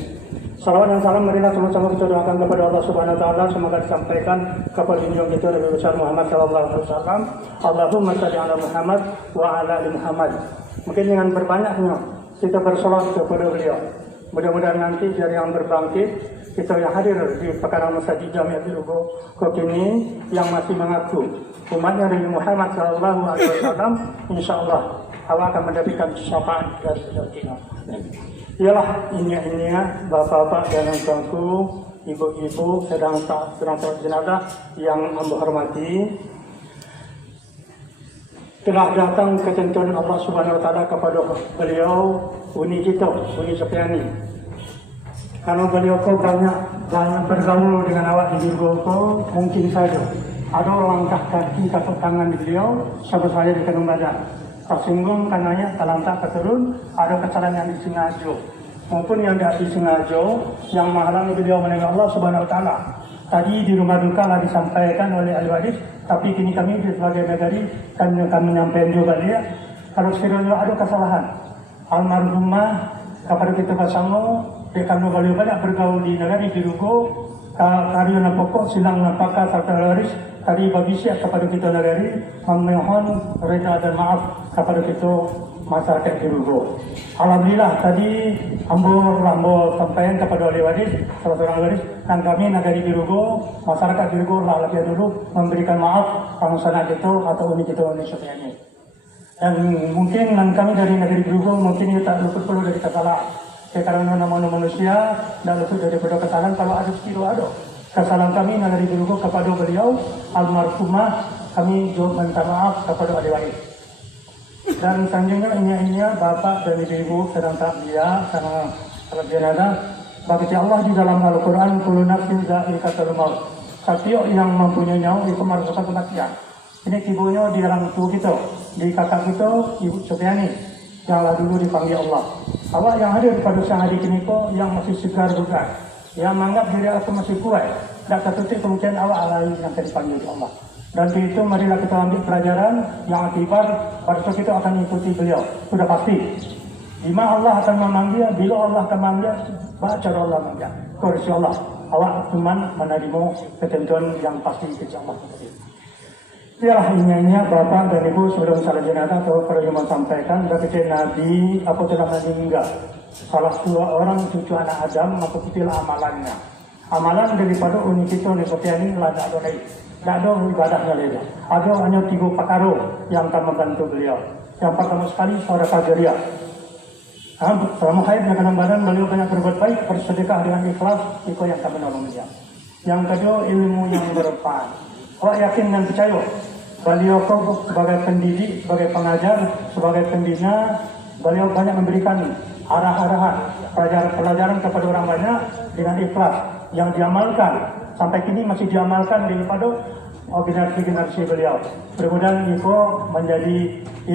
Salawat dan salam marilah sama-sama kita doakan kepada Allah Subhanahu wa taala, semoga disampaikan kepada junjungan kita Nabi besar Muhammad sallallahu alaihi wasallam. Allahumma shalli ala Muhammad wa ala ali Muhammad. Mungkin dengan berbanyaknya kita bersolawat kepada beliau. Mudah-mudahan nanti dari yang berbangkit, kita yang hadir di pekarangan Masjid Jami' Birugo ini yang masih mengaku umatnya Nabi Muhammad sallallahu alaihi wasallam, insyaallah Allah akan mendapatkan syafaat dari kita. Ialah ini bapak-bapak dan tuanku, ibu-ibu sedang sholat jenazah yang amba hormati. Telah datang ketentuan Allah Subhanahu wa taala kepada beliau Uni Supiani. Kalau beliau banyak bergaul dengan awak di Birugo, mungkin saja ada langkah kaki atau tangan beliau sama saya di kandung badan. Tersinggung karenanya terlantak keturun, ada kesalahan yang disengaja maupun yang tidak disengaja yang menghalangi beliau menengok Allah Subhanahu wa taala. Tadi di rumah duka lah disampaikan oleh ahli waris, tapi kini kami sebagai negari kami menyampaikan juga dia kalau sekiranya ada kesalahan almarhumah kepada kita pasango, karena beliau banyak bergaul di negari Birugo, karya pokok silang napaka serta waris. Tadi bagi siap kepada kita negari memohon reda dan maaf kepada kita masyarakat Birugo. Alhamdulillah tadi ambo sampaikan kepada ahli waris, salah seorang waris, dan kami negari Birugo, masyarakat Birugo lah lebih dulu memberikan maaf kalau sana itu atau Uni Supiani. Dan mungkin kami dari negeri Birugo mungkin tak luput perlu dari kesalahan. Karena nama manusia dan luput daripada kesalahan kalau ada sekilo ada. Kesalahan kami dari Birugo kepada beliau almarhumah, kami juga minta maaf kepada ahli waris. Dan selanjutnya ini bapak dan ibu sedang takziah karena salat jenazah. Bagi Allah di dalam Al-Quran, kullu nafsin dha'iqatul maut. Setiap yang mempunyai nyawa itu merasakan kematian. Ini ibunya di dalam tubuh kita, di kakak kita, Ibu Supiani, yang lah dulu dipanggil Allah. Awak yang hadir pada siang hari ini kok yang masih segar bukan, yang menganggap diri aku masih kuat, dan tertutup kemungkinan awak alai yang dipanggil Allah. Dan itu marilah kita ambil pelajaran yang akibat pada saat kita akan ikuti beliau. Sudah pasti. Di mana Allah akan memanggil, bila Allah akan memanggil, baca Allah memanggil. Kursi Allah. Awak cuma menerima ketentuan yang pasti kecil Allah. Ialah ini bapak dan ibu sebelum salat jenazah atau perlu sampaikan ketika Nabi aku telah meninggal. Salah dua orang cucu anak Adam aku kutilah amalannya. Amalan daripada Uni Supiani lah tak ada lagi. Tak ada ibadahnya lagi. Ada hanya 3 perkara yang akan membantu beliau. Yang pertama sekali saudara Kajiria. Selama haid dengan badan beliau banyak berbuat baik, bersedekah dengan ikhlas, itu yang akan menolong beliau. Yang kedua ilmu yang bermanfaat. Awak yakin dan percaya beliau sebagai pendidik, sebagai pengajar, sebagai pembina, beliau banyak memberikan arah-arahan, pelajaran kepada orang banyak dengan ikhlas yang diamalkan sampai kini masih diamalkan daripada generasi beliau. Mudah-mudahan itu menjadi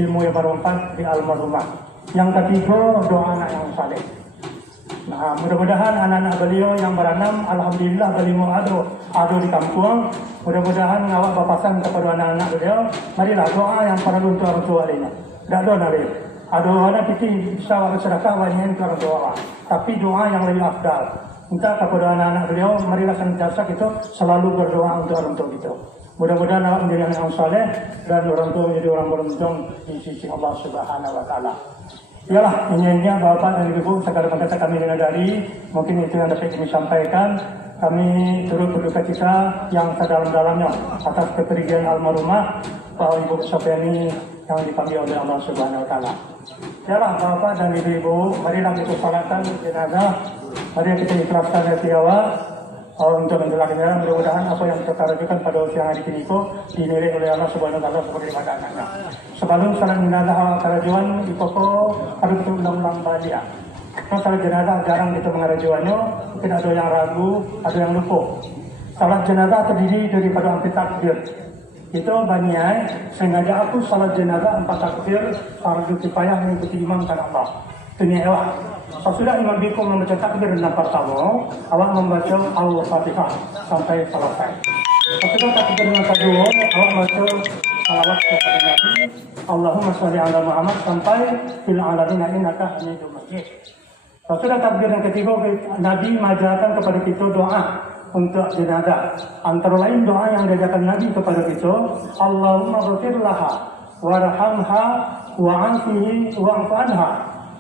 ilmu yang bermanfaat di almarhumah. Yang ketiga doa anak yang saleh. Nah, mudah-mudahan anak-anak beliau yang beranam, alhamdulillah beliau ada di kampung. Mudah-mudahan awak berpesan kepada anak-anak beliau, marilah doa yang perlu untuk orang tua lainnya. Tak ada nabi. Ada orang bisa bersedekah banyak untuk orang tua. Tapi doa yang lebih afdal. Minta kepada anak-anak beliau, marilah senantiasa kita selalu berdoa untuk orang tua kita. Mudah-mudahan awak menjadi anak yang saleh dan orang tua menjadi orang beruntung di sisi Allah Subhanahu wa taala. Ialah ini bapak dan ibu segala macam kami dari mungkin itu yang dapat kami sampaikan. Kami turut berduka cita yang sedalam-dalamnya atas kepergian almarhumah Pak Ibu Supiani yang dipanggil oleh Allah Subhanahu wa taala. Ialah bapak dan ibu, marilah kita salatkan jenazah. Mari kita ikhlaskan hati awak untuk menjelaskan jenazah. Mudah-mudahan apa yang kita lakukan pada usia hari ini dinilai oleh Allah Subhanahu wa taala sebagai ibadah anaknya. Sebelum salat jenazah karajuan di pokok harus kita ulang-ulang bahagia. Kalau salat jenazah jarang kita mengarajuannya, mungkin ada yang ragu, ada yang lupa. Salat jenazah terdiri daripada 4 takbir. Itu banyak, sengaja aku salat jenazah 4 takbir, fardu kifayah mengikuti imam karena Allah. Ini awak. Sesudah imam bikum membaca takbir dan pertama, awak membaca Al-Fatihah sampai selesai. Sesudah takbir yang kedua, awak membaca salawat kepada Nabi, Allahumma sholli ala Muhammad sampai fil alamin innaka Hamidum Majid. Sudah takbir yang ketiga, Nabi mengajarkan kepada kita doa untuk jenazah. Antara lain doa yang diajarkan Nabi kepada kita, Allahumma ghfir laha warhamha wa'afihi wa'fu anha.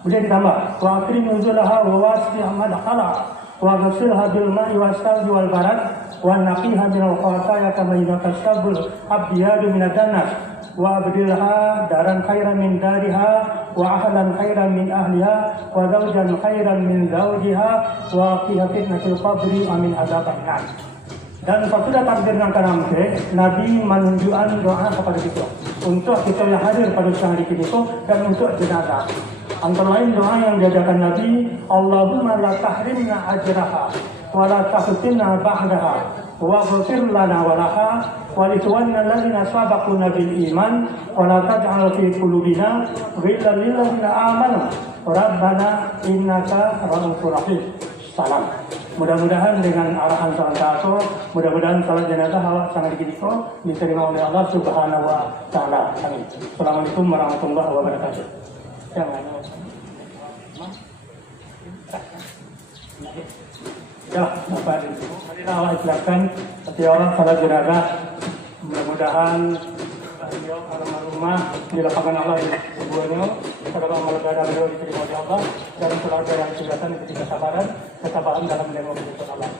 Kemudian ditambah, wa akrim nuzulaha wa wasi' madkhalaha wa ghsilha bil ma'i was-salji wal barad wa naqiha min al-khataya kama yunqas sabul abyadu min ad-danas wa abdilha daran khairan min dariha wa ahlan khairan min ahliha wa zawjan khairan min zawjiha wa qiha fitnatul qabri amin adzaban nar. Dan sesudah takbir yang ke-6, Nabi menunjukkan doa kepada kita untuk kita yang hadir pada siang hari itu dan untuk jenazah. Antara lain doa yang diajarkan Nabi, Allahumma la tahrimna ajraha wa la tahtimna ba'daha wa ghfir lana wa laha wa li ikhwanina alladziina sabaquna bil iman wa la taj'al fi qulubina ghillan lil ladziina amanu rabbana innaka ra'ufur rahim. Salam. Mudah-mudahan dengan arahan salat taso, mudah-mudahan salat jenazah awak sangat kita diterima oleh Allah Subhanahu wa taala. Amin. Assalamualaikum warahmatullahi wabarakatuh. Jangan. Ya, Bapak Ibu. Mari awak ikhlaskan setiap orang salat jenazah. Mudah-mudahan beliau almarhumah dilakukan Allah ini sebuahnya kepada amal ibadah beliau diterima oleh Allah dan keluarga yang kesehatan diberi kesabaran dalam menerima keputusan Allah.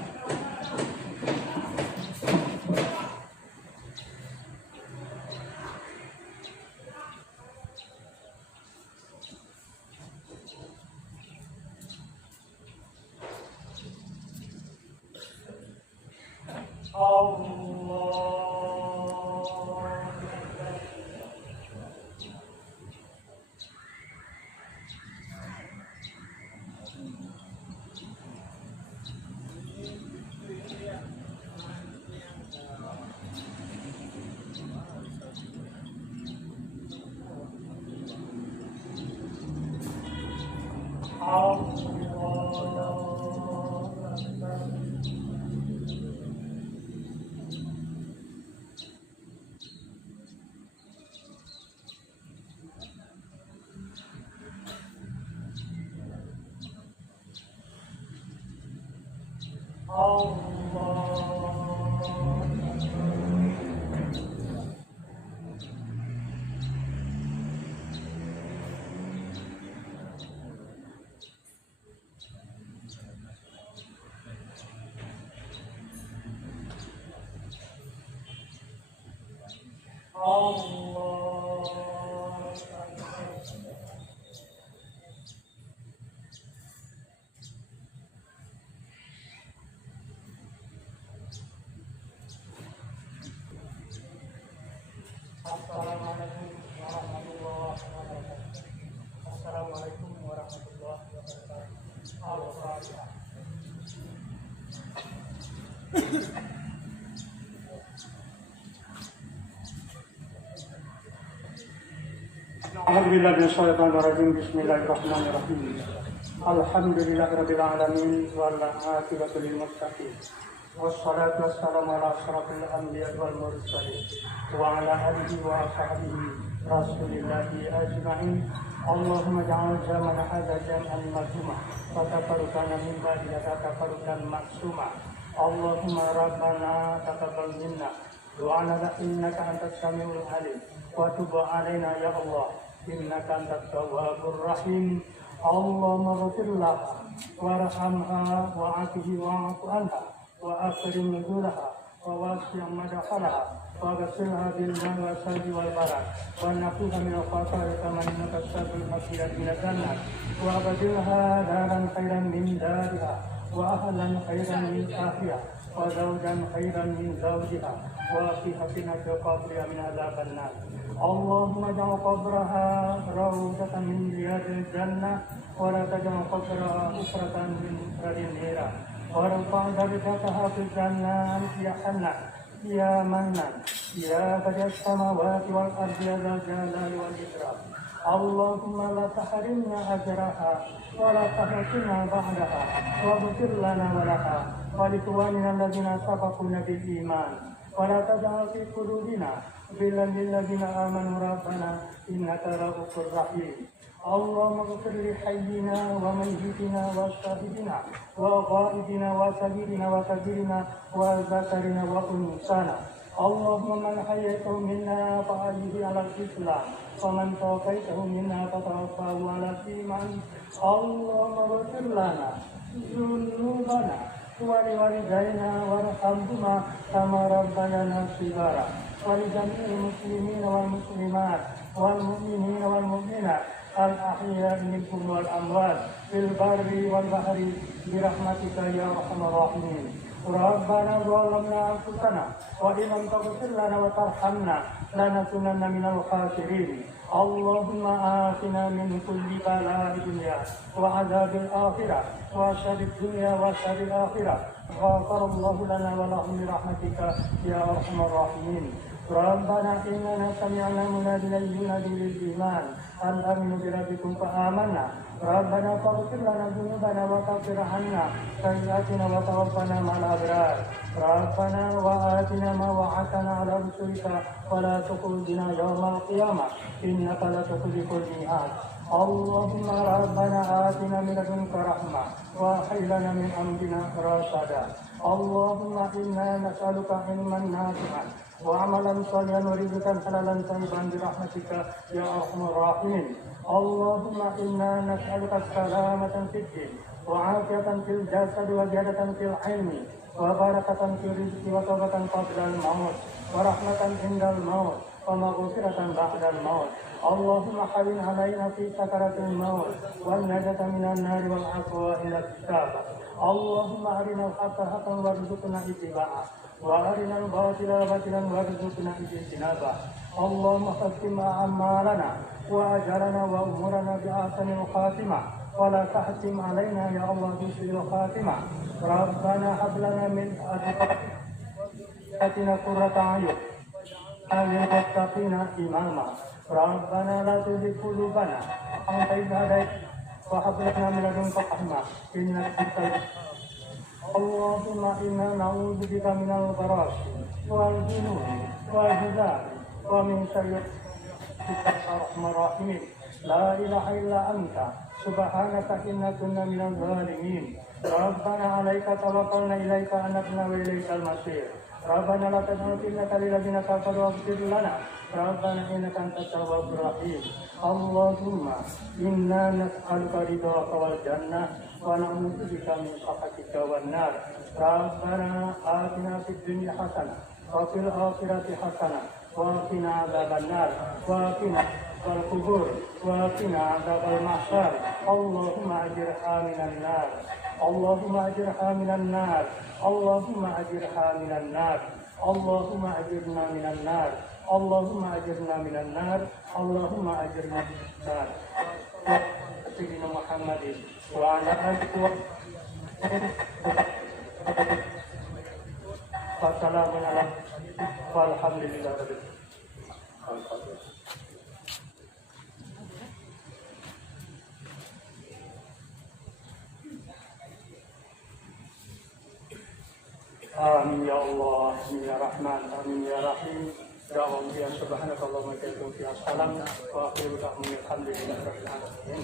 Assalamualaikum warahmatullahi wabarakatuh. Al-Fatihah. Alhamdulillah bismillahirrahmanirrahim. Bismillahirrahmanirrahim. Alhamdulillahirabbil alamin wal aqibatu lil muttaqin. Wassalatu wassalamu ala asyrafil anbiya'i wal mursalin wa ala alihi wa ashabihi rasulillahi ajma'in. Allahumma ja'al zamana hadza jam'an marhuma wa tafarruqana min ba'dihi tafarruqan maksuma. Allahumma rabbana taqabbal minna du'ana innaka antas samiul alim wa tub 'alaina ya Allah innaka antat tawwabur rahim. Allahumma ghfir laha warhamha wa'afihi wa'fu anha wa akrim nuzulaha wa wasi' madkhalaha wa ghsilha bil ma'i was-salji wal barad wa naqiha min al-khataya kama yunqas sabul abyad min ad-danas wa abdilha daran khairan min dariha wa ahlan khairan min ahliha wa zawjan khairan min zawjiha wa qiha fitnatul qabri min adzaban nar. Allahumma ja'al qabraha rawdatan min riyadil jannah wa la taj'al qabraha ufratan min radin nira. Warfa'an darajataha fil jannah ya Hannan ya Mannan ya badi'as samawati wal ardi ya dzal jalali wal ikram. Allahumma la tahrimna ajraha wa la tahtimna ba'daha wa ghfir lana wa laha wa li ikhwanina alladziina sabaquna bil iman wa la taj'al fi qulubina ghillan lil ladziina amanu rabbana innaka ra'ufur rahim. اللهم اغفر لحينا وميتنا وشاهدنا وغائبنا وصغيرنا وكبيرنا وذكرنا وانثانا. اللهم من حييته منا فأحيه على الإسلام ومن توفيته منا فتوفاه على الإيمان. اللهم اغفر لنا ذنوبنا ولوالدينا وارحمهما كما ربيانا صغارا ولجميع المسلمين والمسلمات والمؤمنين والمؤمنات الأحياء منهم والأموات في البر والبحر برحمتك يا أرحم الراحمين. ربنا ظلمنا أنفسنا وإن لم تغفر لنا وترحمنا لنكونن من الخاسرين. اللهم آتنا من كل بلاء الدنيا وعذاب الآخرة وشر الدنيا وشر الآخرة. غفر الله لنا ولهم برحمتك يا أرحم الراحمين. ربنا إننا سمعنا مناديا ينادي للإيمان أن آمنوا بربكم فآمنا. ربنا فاغفر لنا ذنوبنا وكفر عنا سيئاتنا وتوفنا مع الأبرار. ربنا وآتنا ما وعدتنا على رسلك ولا تخزنا يوم القيامة إنك لا تخلف الميعاد. اللهم ربنا آتنا من لدنك رحمة وهب لنا من أمرنا رشدا. اللهم إنا نسألك علما نافعا وعملا صالحا ورزقا حلالا طيبا برحمتك يا أرحم الراحمين. اللهم إنا نسألك السلامة في الدين وعافية في الجسد وزيادة في العلم وبركة في الرزق وتوبة قبل الموت ورحمة عند الموت ومغفرة بعد الموت. اللهم حلل علينا في سكرة الموت والنجاة من النار والعفو إلى الكتاب. اللهم أرنا الحق حقا وارزقنا اتباعه وأرنا الباطل باطلا وارزقنا اجتنابه. اللهم ختم أعمالنا وأجرنا وأمورنا بأحسن الخاتمة ولا تحتم علينا يا الله بسوء الخاتمة. ربنا هب لنا من أزواجنا قرة أعين للمتقين إماما. ربنا لا تزغ قلوبنا بعد إذ هديتنا وهب لنا من لدنك رحمة إنك أنت الوهاب. اللهم إنا نعوذ بك من البراس والجنون والهزال ومن شر يا أرحم الراحمين. لا إله إلا أنت سبحانك إنا كنا من الظالمين. ربنا عليك توكلنا إليك أنبنا وإليك المصير. ربنا لا تجعل فتنة للذين كفروا واغفر لنا ربنا إنك أنت التواب الرحيم. اللهم إنا نسألك رضاك والجنة ونعوذ بك من سخطك والنار. ربنا آتنا في الدنيا حسنة وفي الآخرة حسنة وقنا عذاب النار وقنا القبور وقنا عذاب المحشر. اللهم أجرها من النار. اللهم أجرها من النار. اللهم أجرها من النار. اللهم أجرنا من النار. اللهم أجرنا من النار. اللهم أجرنا من النار. سيدنا محمد وعلى آله والسلام عليكم والحمد لله رب العالمين. Amin ya Allah, amin ya Rahman, amin ya Rahim. Ya Allah, ya subhanakallahumma wa bihamdika assalam wa akhiru da'wana alhamdulillahi rabbil alamin.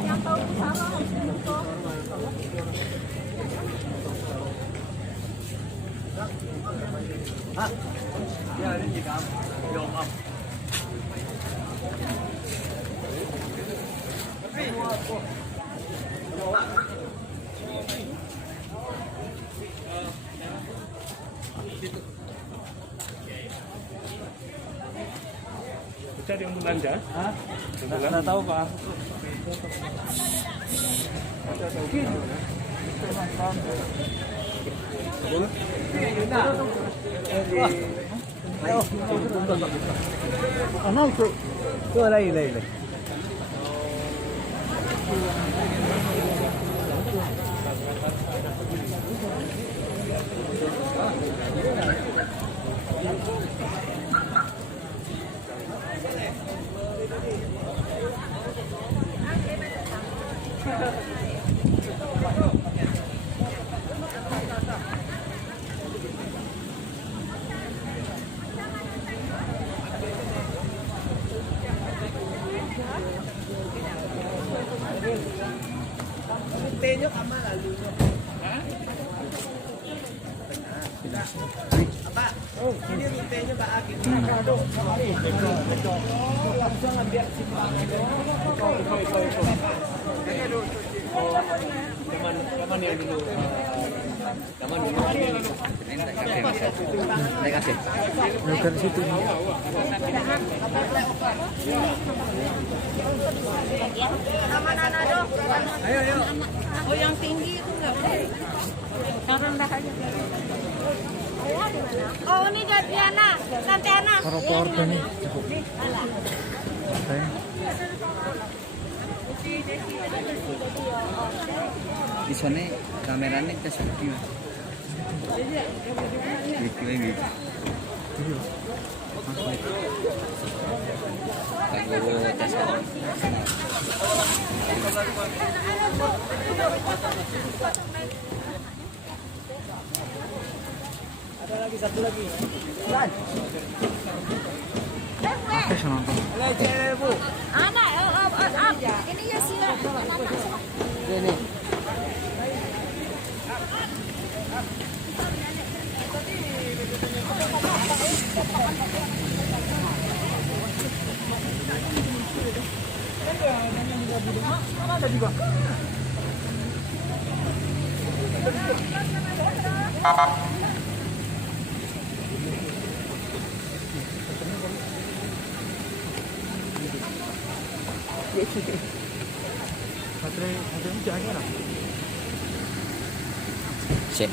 Yang tahu sama harus info. Cari yang belanja? Hah? Nggak tahu Pak. Oh yang tinggi itu enggak boleh. Yang rendah aja. Oh ini Tiana, Tiana. Para nih. Di sana kameranya kita sedih. Gitu lagi. Kalau tes Ada lagi satu lagi. Anak, ini ya sih. ini. Sip.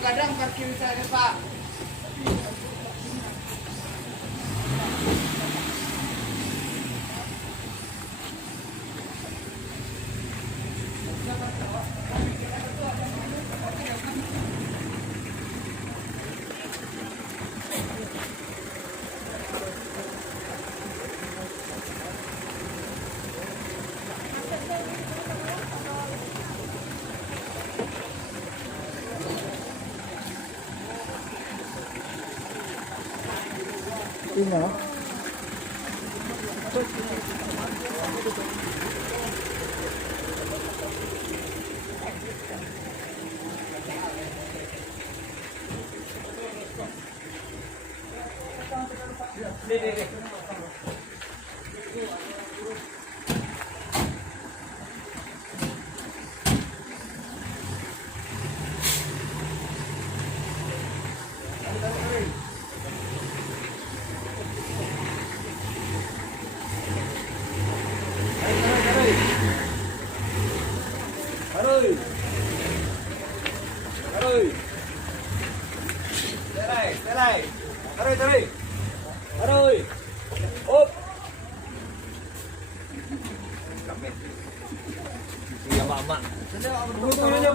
Gadang parkir saya Pak.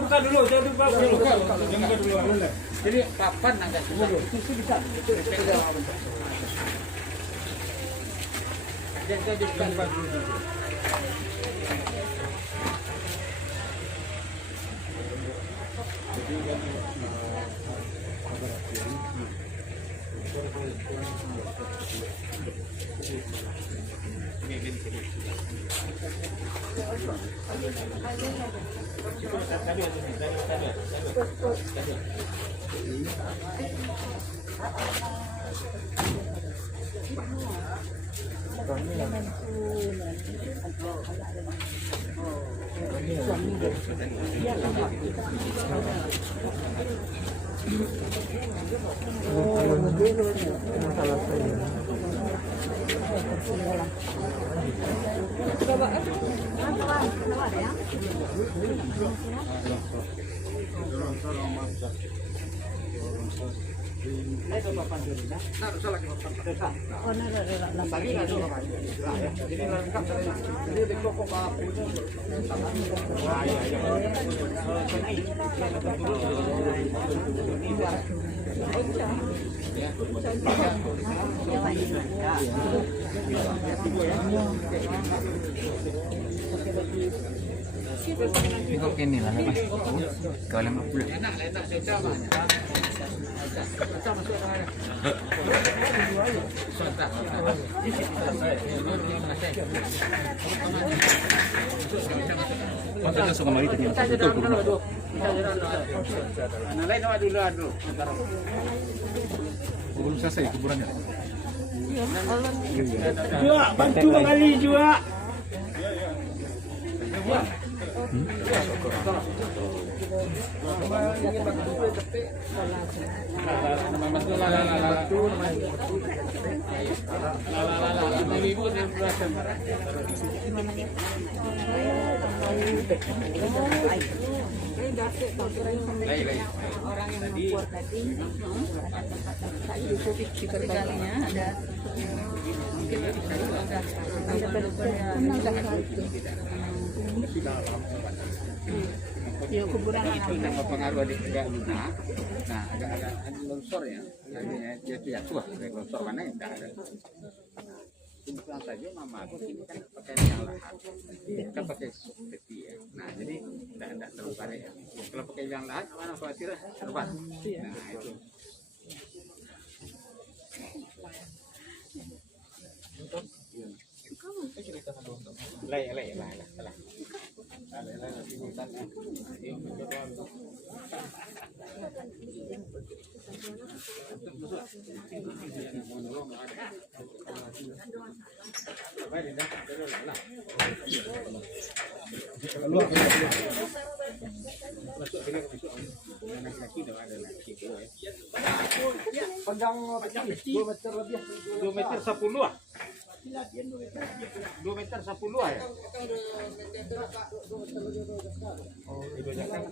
Buka dulu, jangan buka dulu. Jadi kapan agak susah? Itu bisa. Jangan buka dulu. Kok ini lah Mas. Kalau mau pulang. Belum selesai kuburannya. Jua, bantu kali Jua. Orang yang melapor tadi, di kalinya ada mungkin ya kuburan itu yang mempengaruhi adik enggak lunak. Nah, ada longsor ya. Dia tidak suah kayak longsor mana enggak ada. Pulang saja mama aku ini kan pakai yang lahat. Kita pakai peti ya. Nah, jadi enggak terlalu parah ya. Kalau pakai yang lahat mana khawatir serbat. Nah, itu. Lai. Panjang 2 meter lebih. 2 meter 10 ah. 2 meter 10 ah ya. Oh, itu jangan.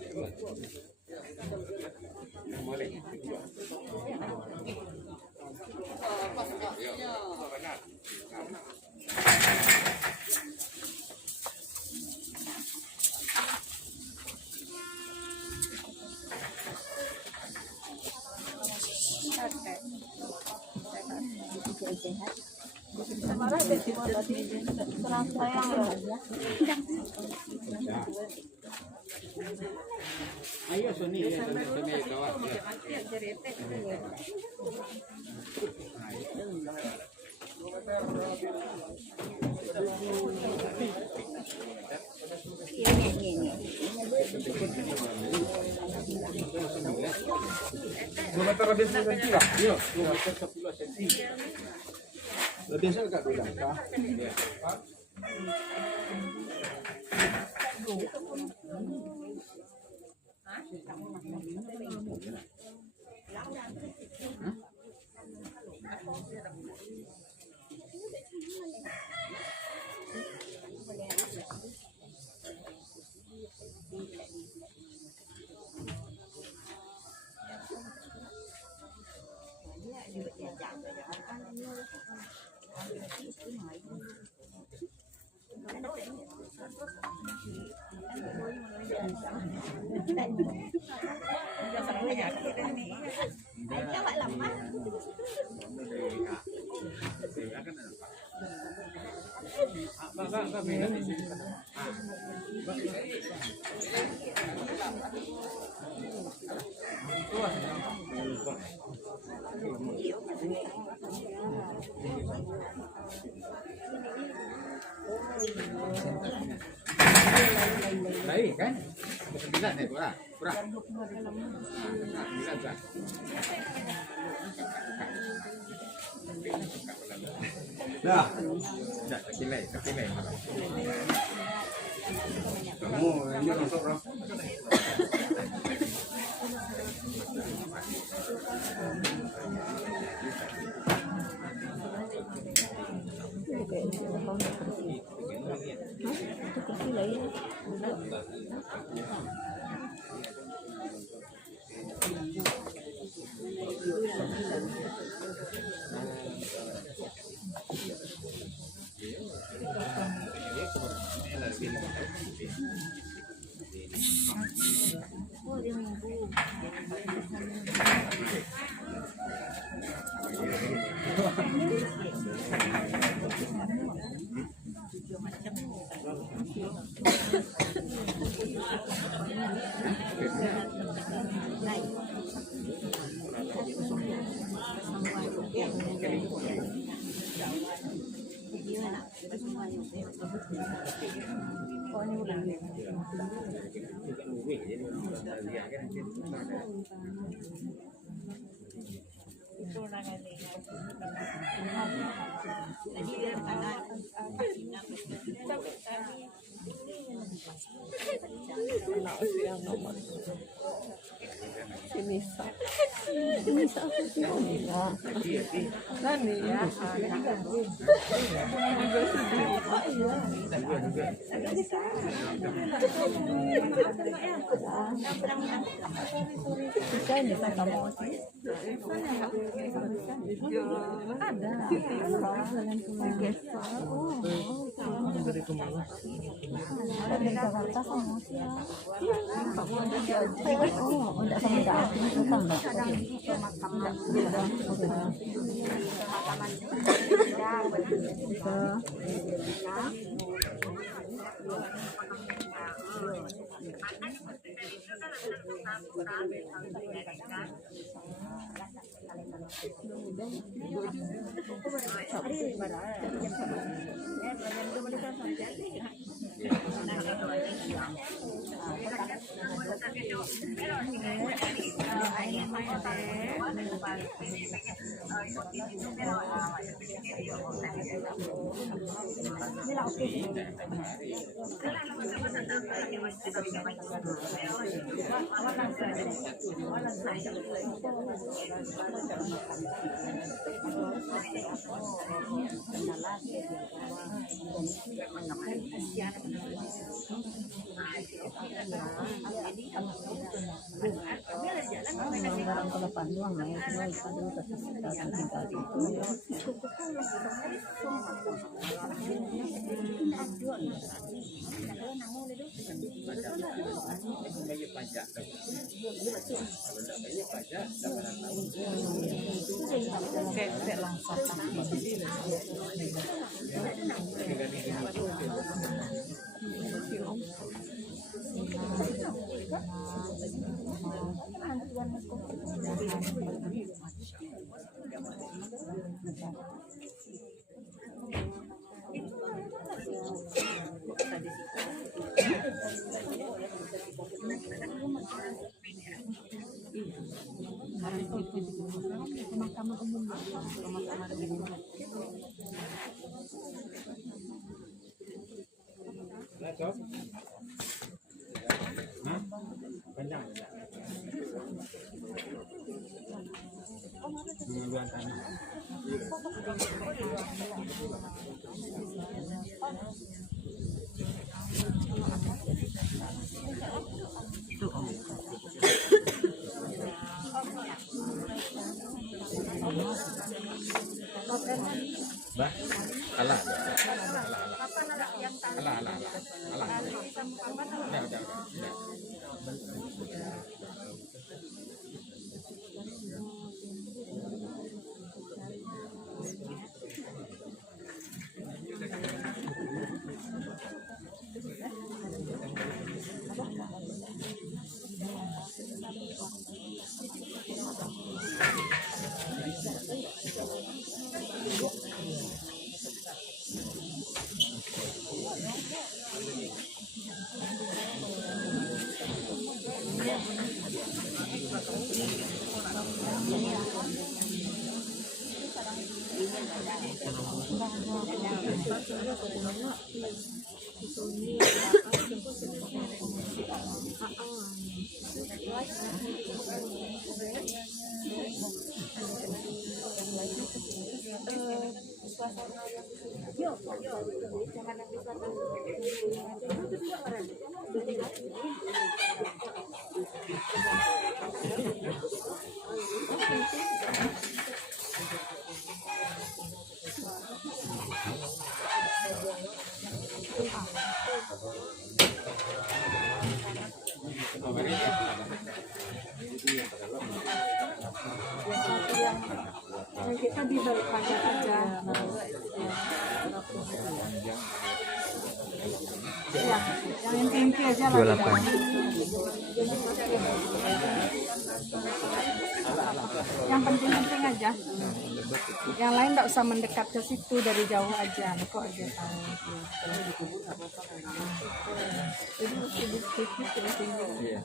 Ayo Sony kawan. Lebih agak beda. Baik kan? 9 nih, kurang. Dah. Dah, kekilai. Kamu ini masuk bro. Yang kita di balik pagar aja. Ya, yang inti aja lah. 28. Yang penting-penting aja. Yang lain nggak usah mendekat ke situ, dari jauh aja, kok aja tahu. Jadi bukti Iya.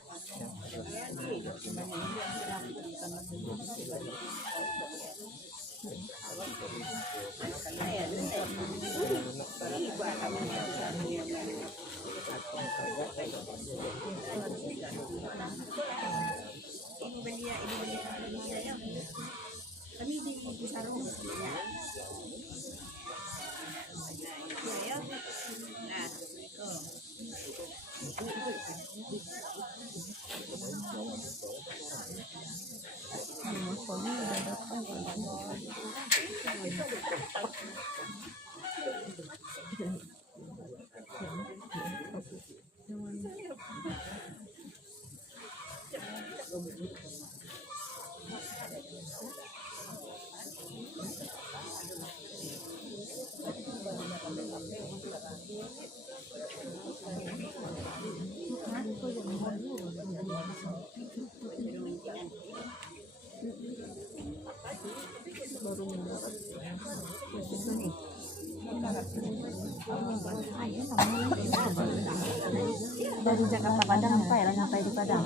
Dari Jakarta Padang sampai di Padang.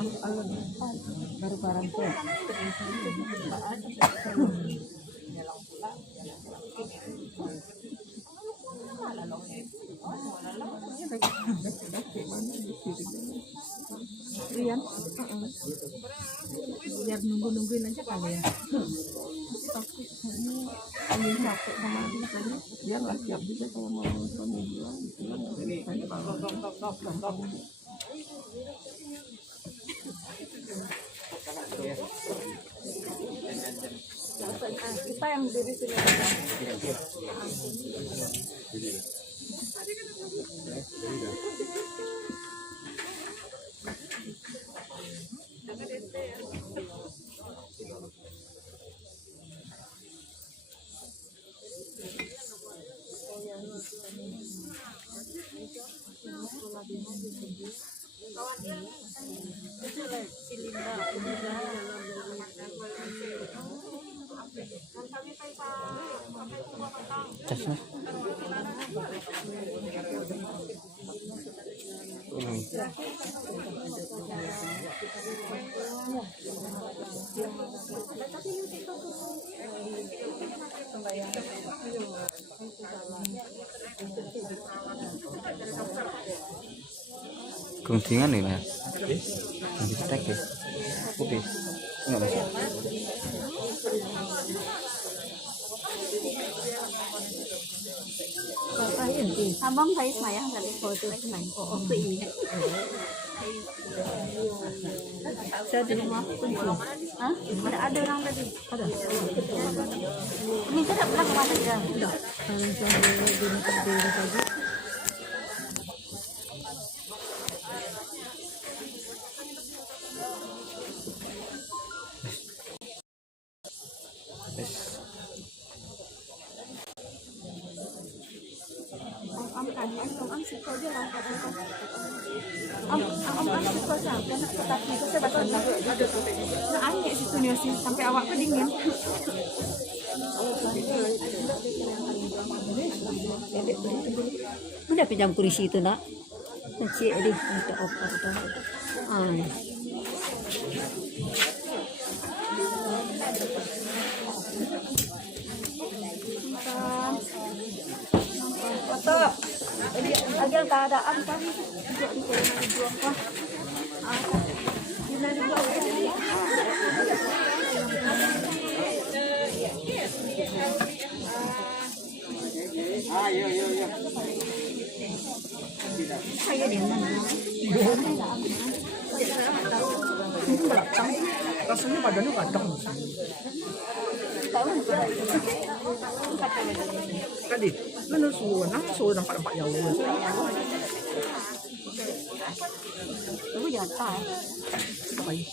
Baru barang tuh. Rian, biar nungguin aja kali ya. Ini capek banget tadi. Biarlah siap juga kalau mau suami bilang. Kita yang diri sini. Keuntungan nih mas, bisa tek ya, oke, nggak mas. Abang thấy mày ăn là đi hồi từ cái mày có gì saya di rumah hah? Ada orang tadi ada ini tidak pernah kemana dia udah kalau sampai di negara tadi Om siko dia lah Om siko siapa nak tetapi itu saya baca ada nah aneh situ nih sih sampai awak kedingin udah pinjam kursi itu nak kecil deh untuk apa foto lagi keadaan kan juga dijual kah gimana juga Ayo. kayak di mana Ini belakang. Rasanya badannya kadang. Tadi, mana suruh nampak jauh. Kamu jangan tahu. Baik.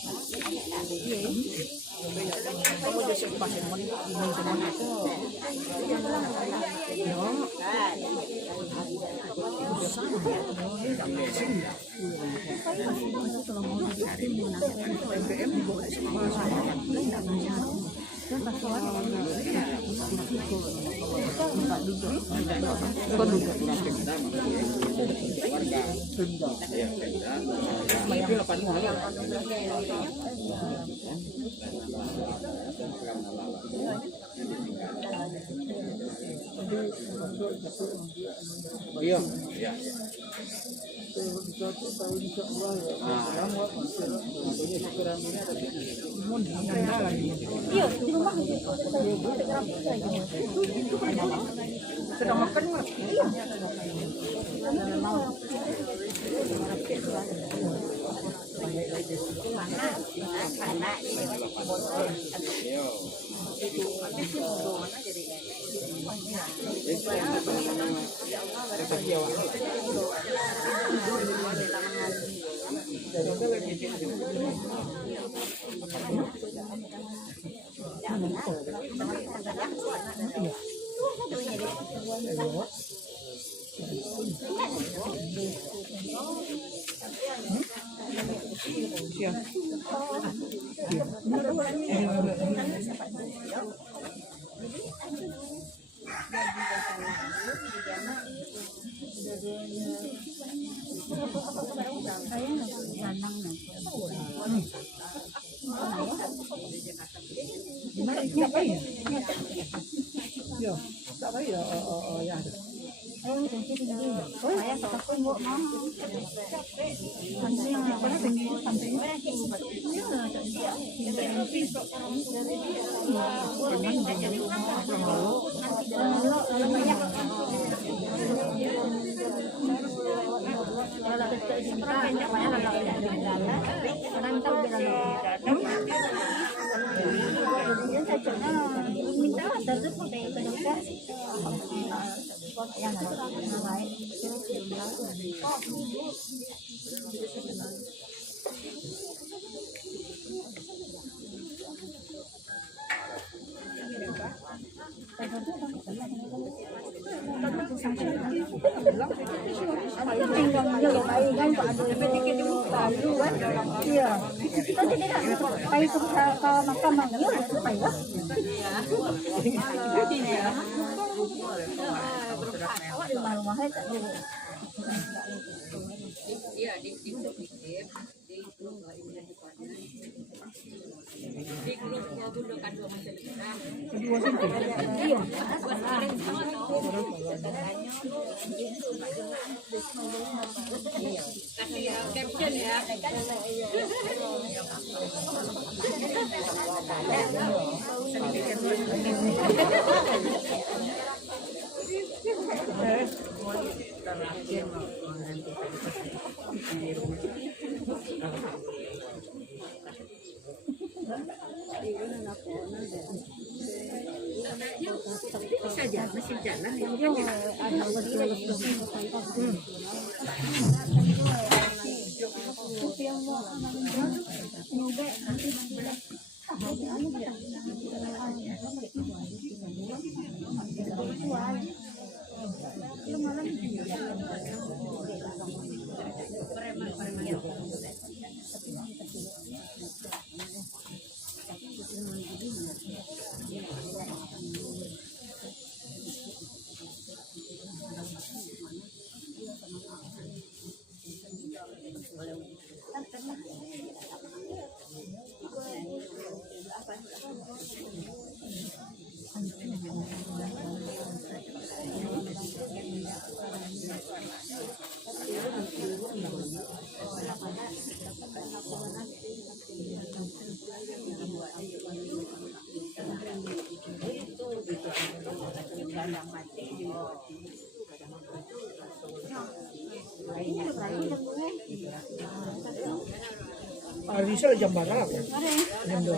Kamu jadi pasien mana? Iya. Iya, di rumah Sedang makan nggak? Iya. Iya, tak baik ya. Ya. Ayun, tinggi. Saya takut mau mama. Nanti yang apa tinggi sampai masih jalan Arisa jam berapa? Jam 2.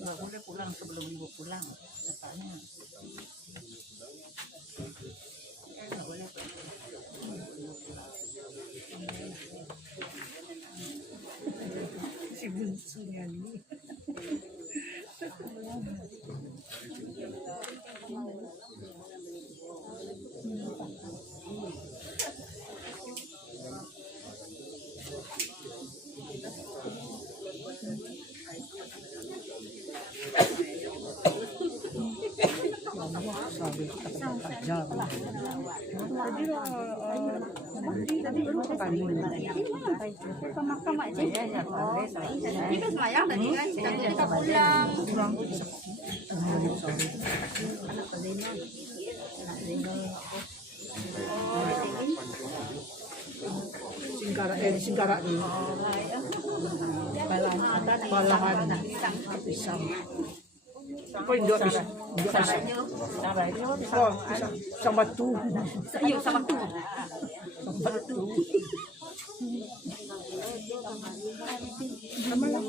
Nggak boleh pulang sebelum ibu pulang, katanya. Nggak boleh. Si bunsunya ini. Tadi baru kali ke makam aja ya. Ini kan semayang tadi kan, kita pulang. Singkara ni. Balahan. Pisang. Apa yang jual pisang? Oh, pisang batu. Iya, pisang batu. Batu. Sama lah.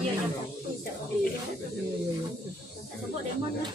Iya, Sebut demon lah.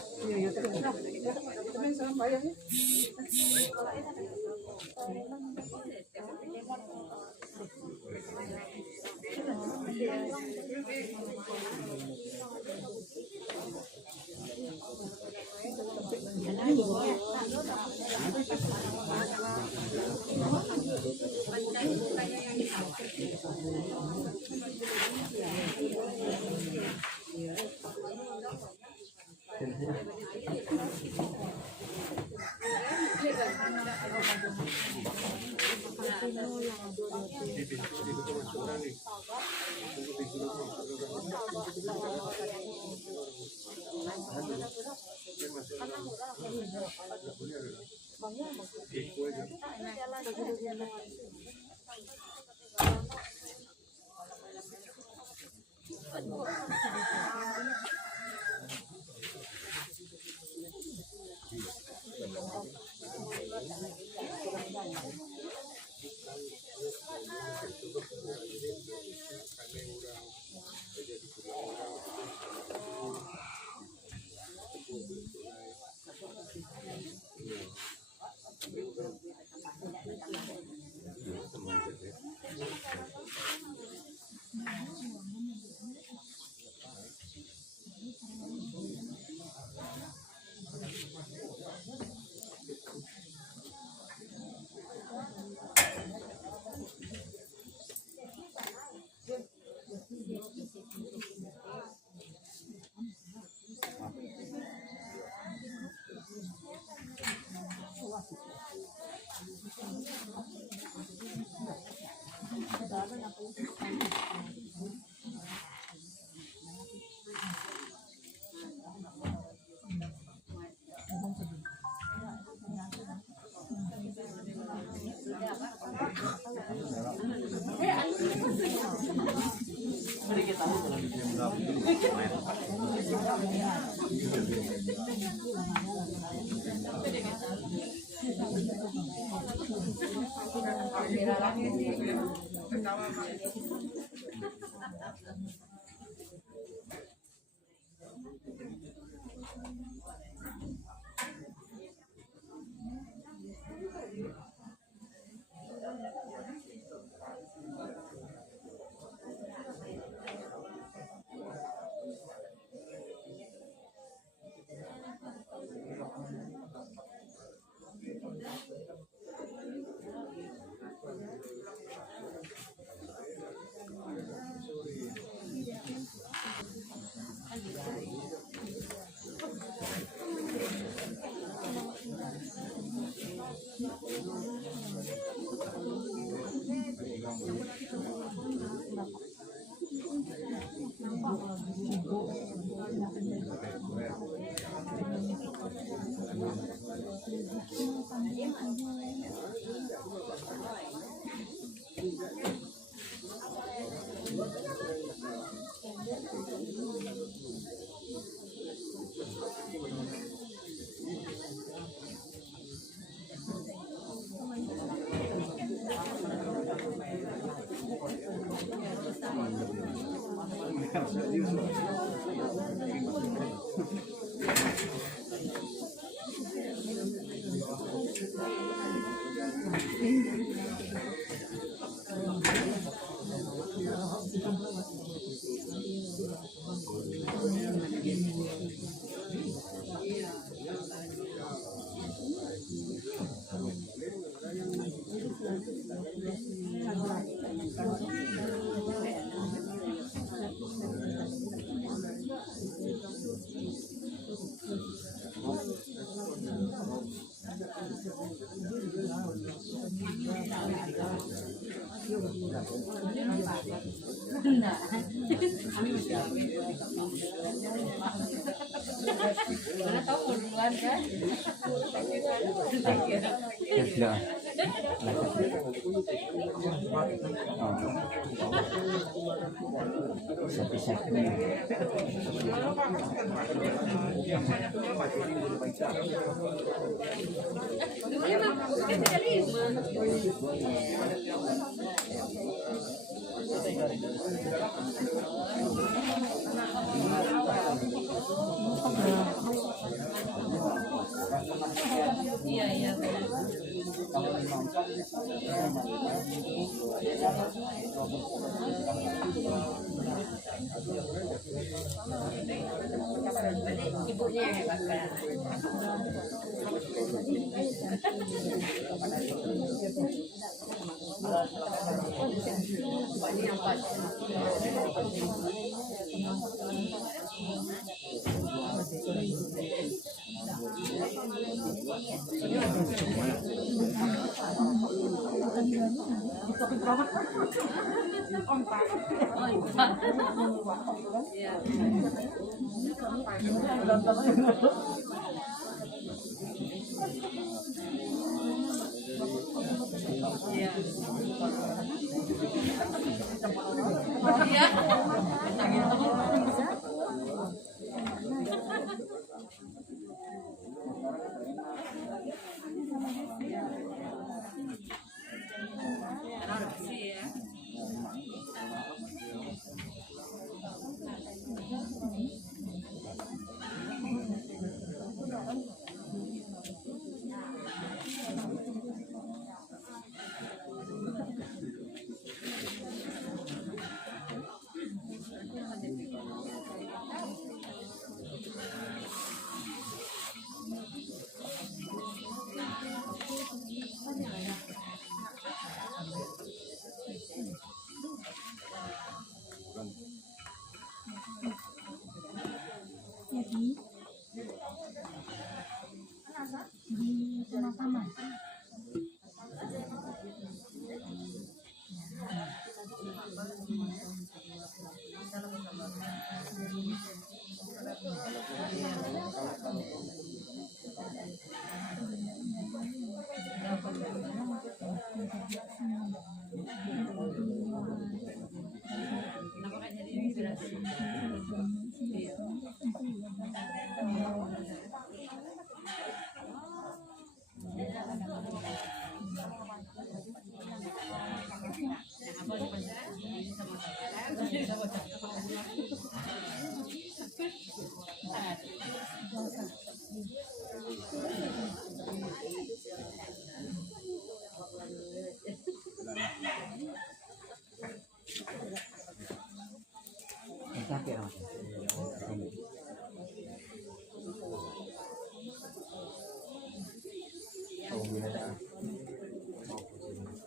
Ibunya yang hebat kan.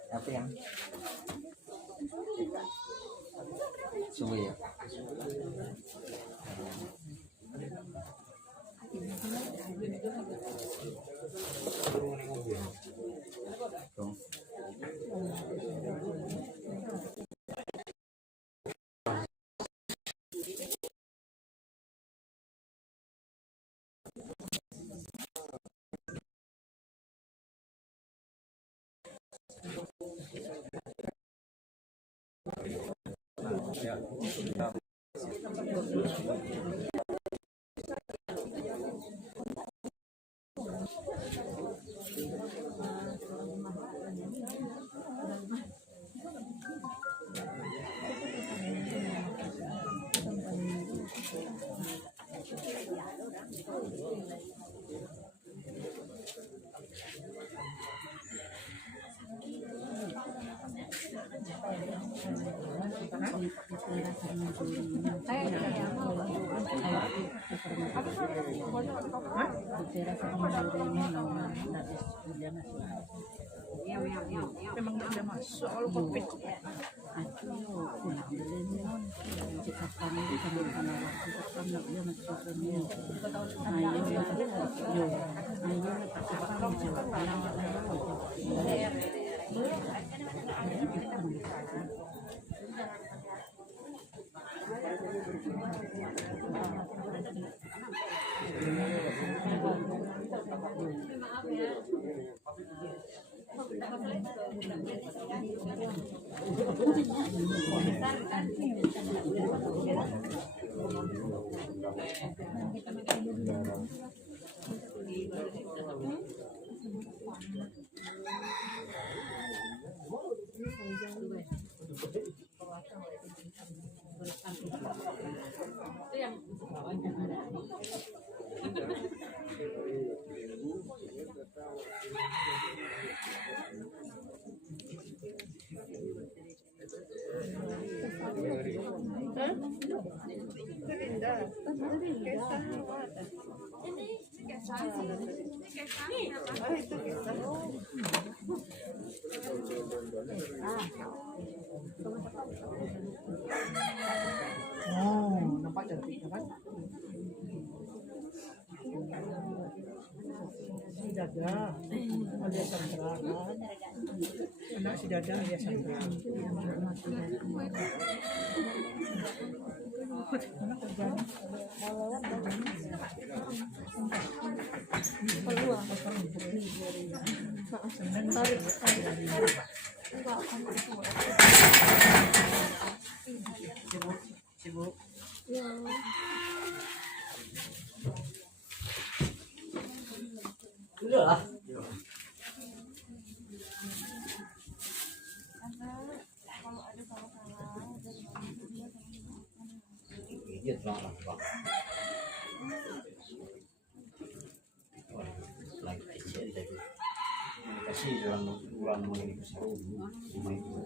Apa yang sungguh ya? Memang udah masuk kalau covid. Oh, nampak cantik kan? Si Dada alias Sandra kan? Anak si Dada alias Sandra. Sibuk. Udah lah. Dia terang bang. Lagi kecil tadi. Kasih orang mengirim seru rumah itu.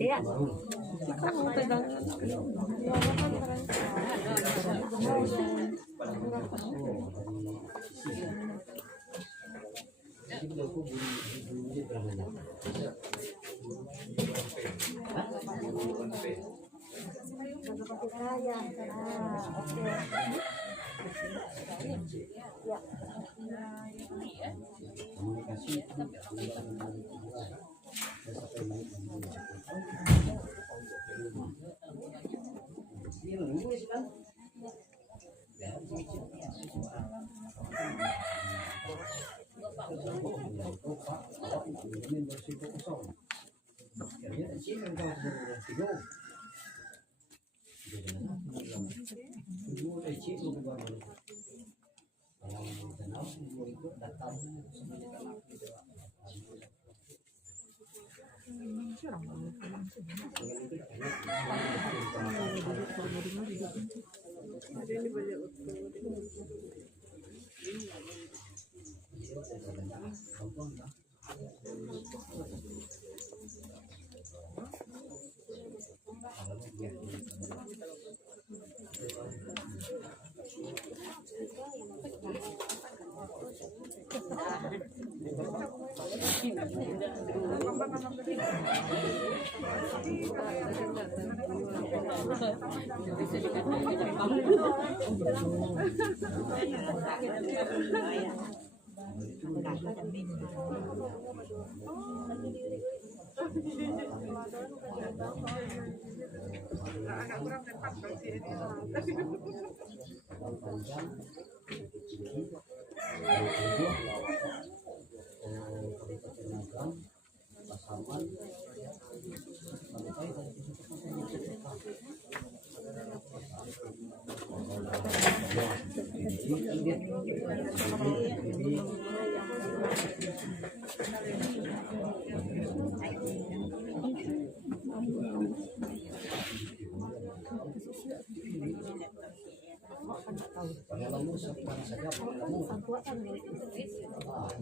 Dia. Kamu pegang.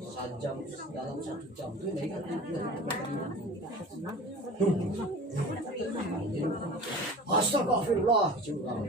Sajam dalam 1 jam itu mereka astagfirullah curang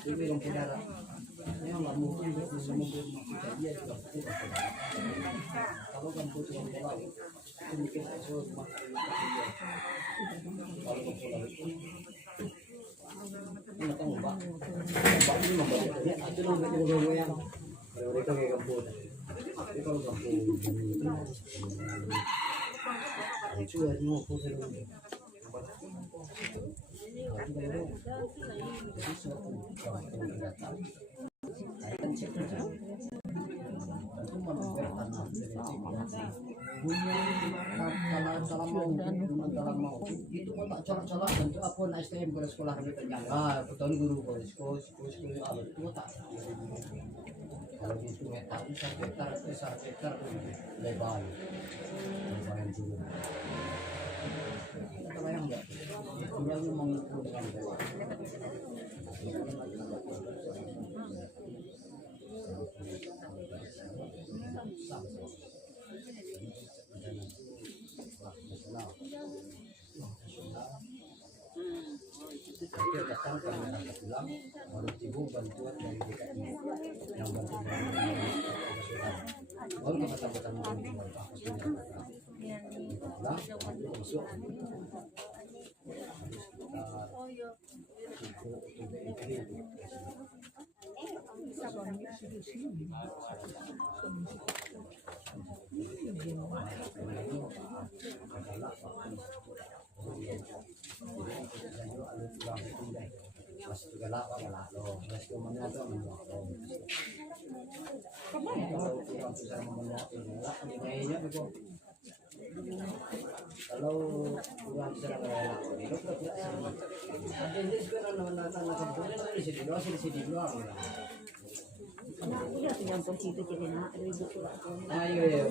ini yang saudara yang nggak mungkin dia juga kalau kan putih yang pulau itu bikin hasil kalau ke pulau itu ini tahu mbak ini membaca itu namanya yang mereka kayak kampung tapi kalau kampung itu hanya pusing dalam mau itu kok tak colok-colok bentuk apa na STM ke sekolah kami ternyata betul guru ke sekolah apa itu tak kalau itu meter itu 1 meter lebar yang dulu kita bayang enggak dia ngomong dengan dewa dia datang ke masyarakat bilang harus ibu bantuan dari DKI yang bantu baru kata-kata mungkin masuk kalau kurang bisa ini sekarang di sini doang Iya, tinggal posisi itu jadi nak ribut pula. ayo ya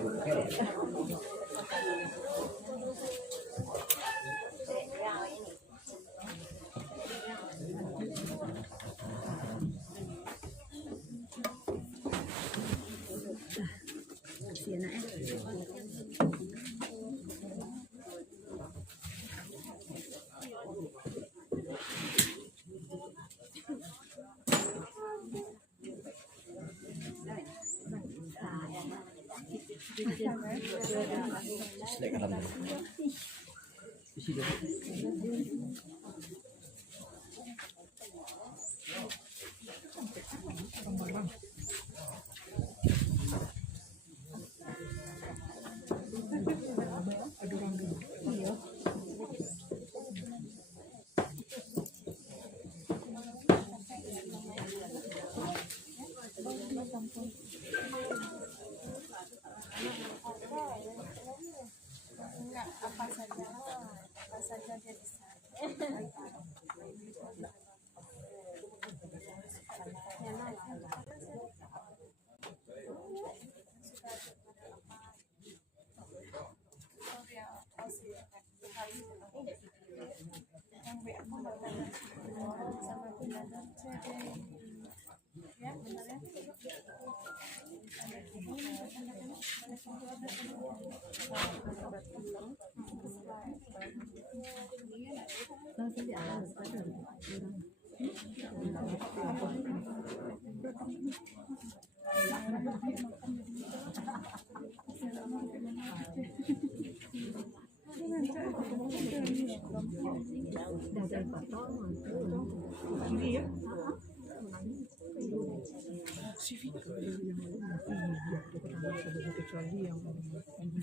kecuali yang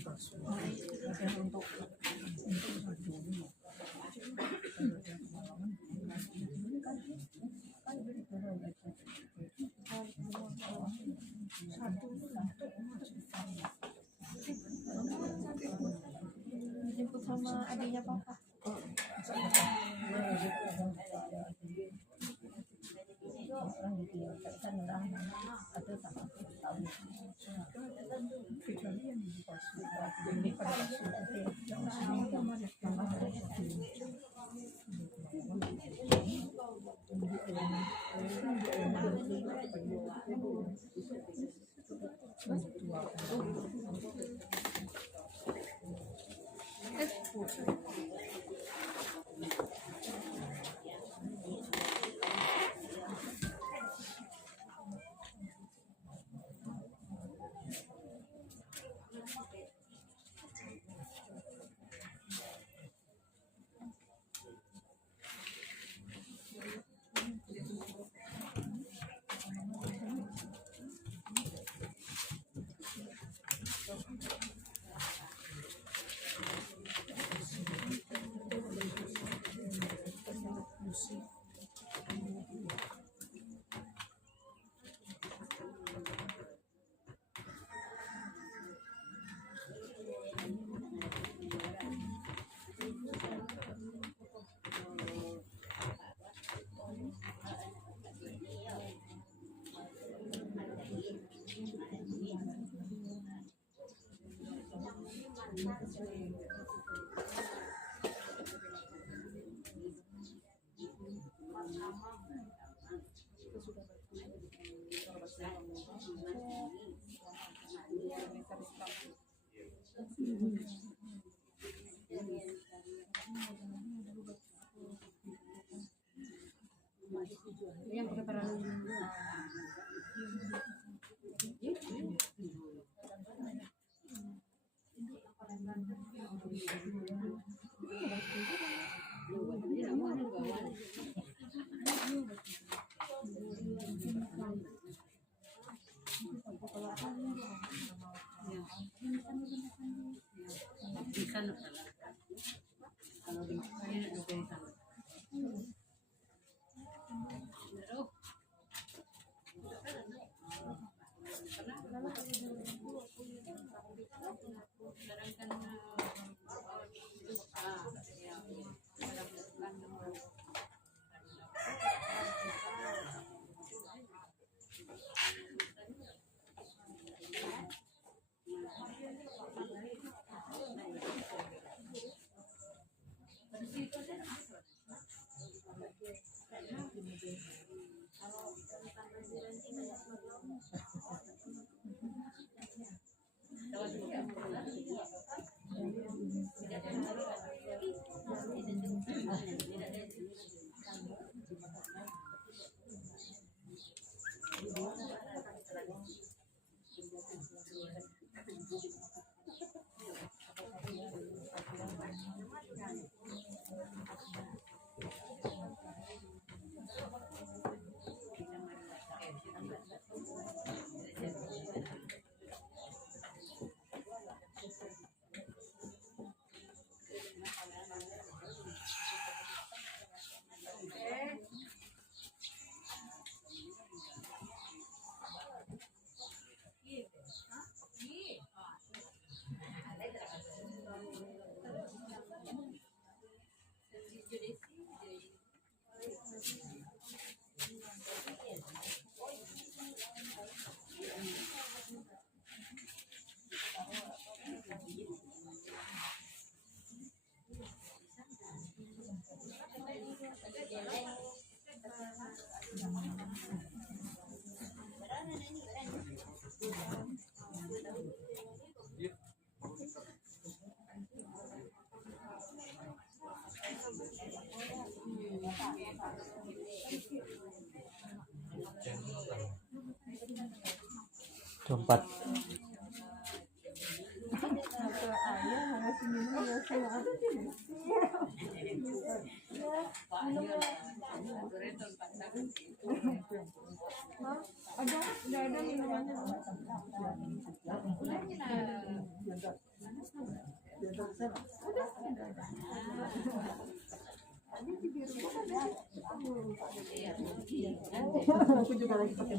palsu untuk dijemput sama adiknya papa. kecuali yang palsu ini palsu yang Keempat. Ada minumannya. Aku juga lagi pakai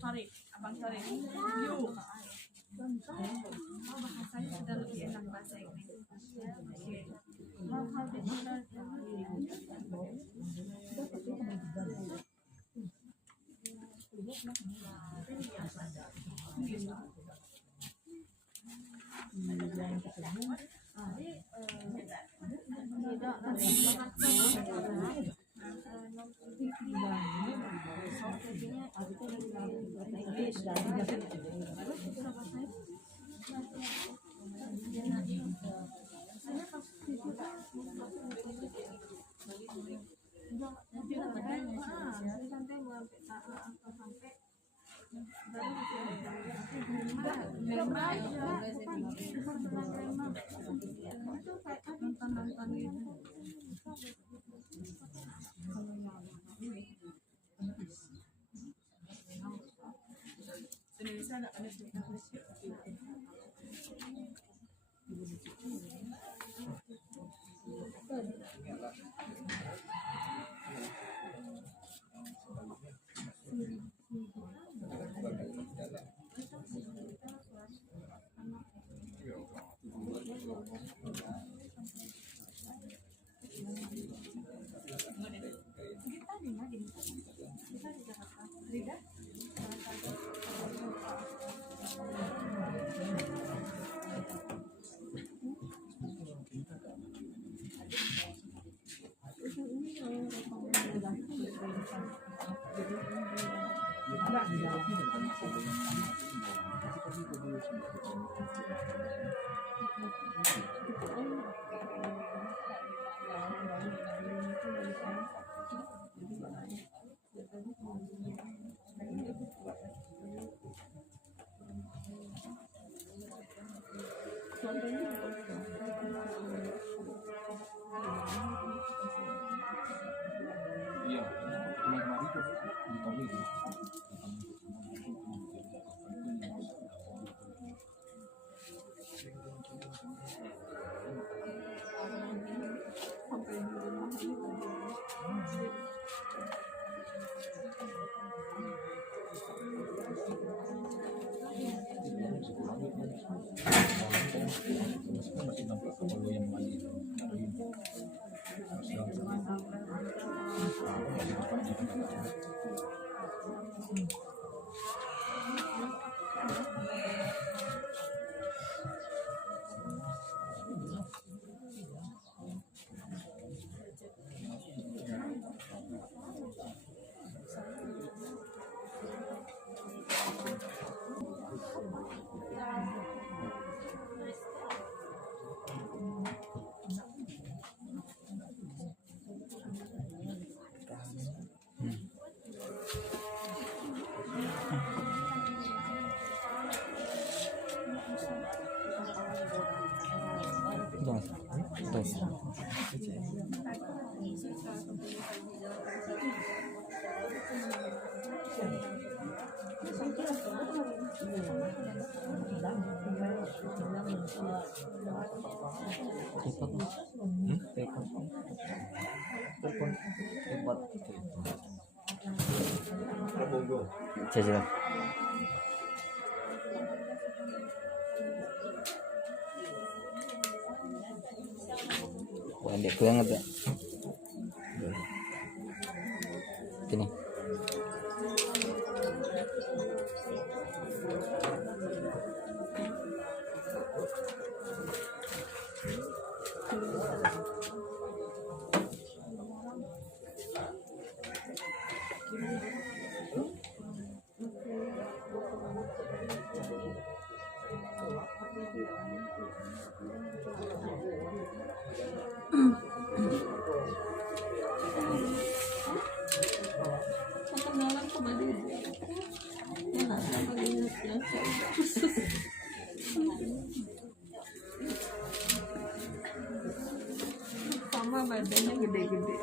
Sorry, abang sorry. You. Oh, bahasanya sudah lebih enak bahasa Inggris. Hal-hal benar. Jajan. Wah, ndek banget ya. Gini. Sama badannya gede-gede.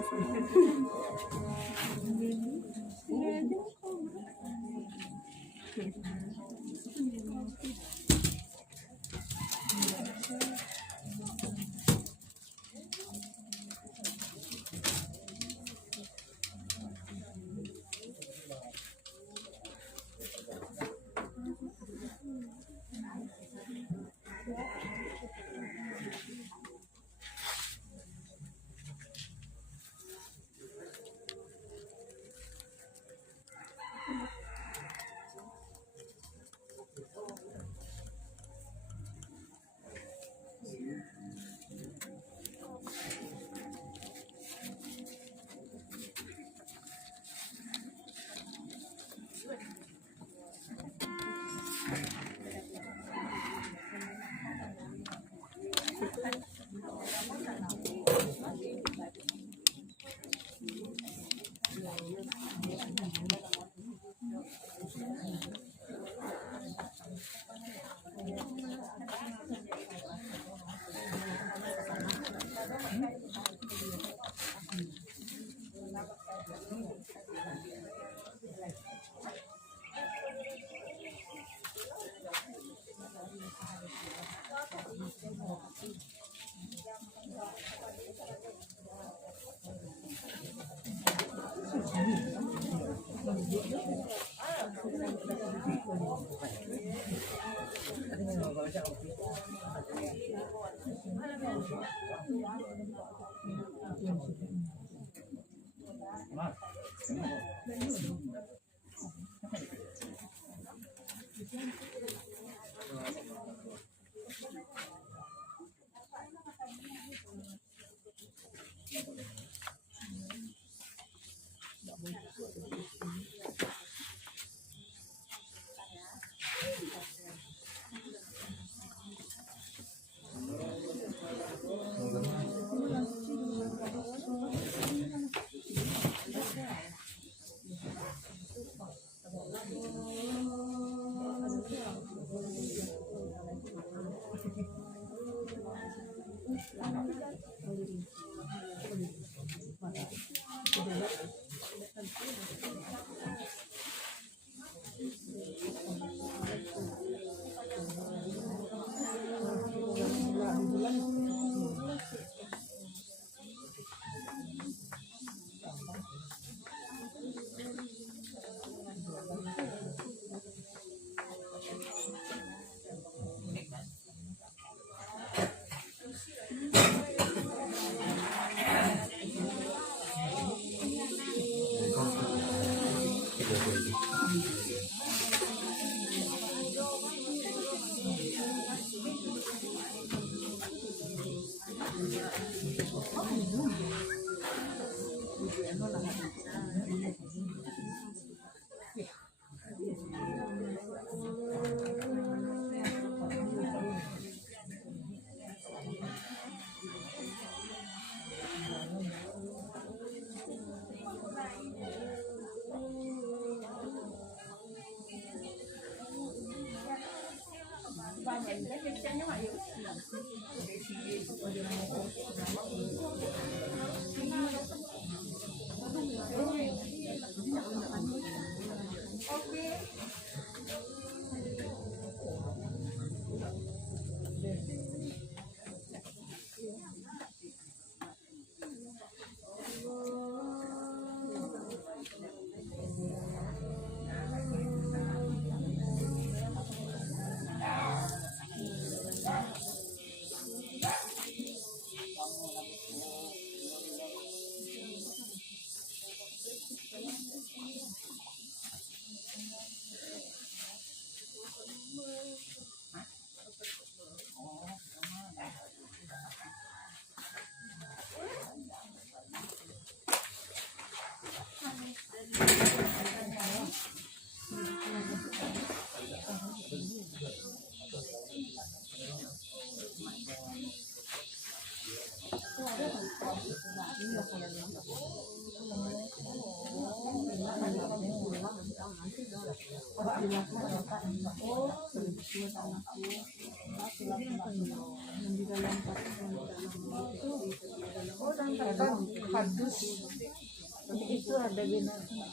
Itu ada binatang.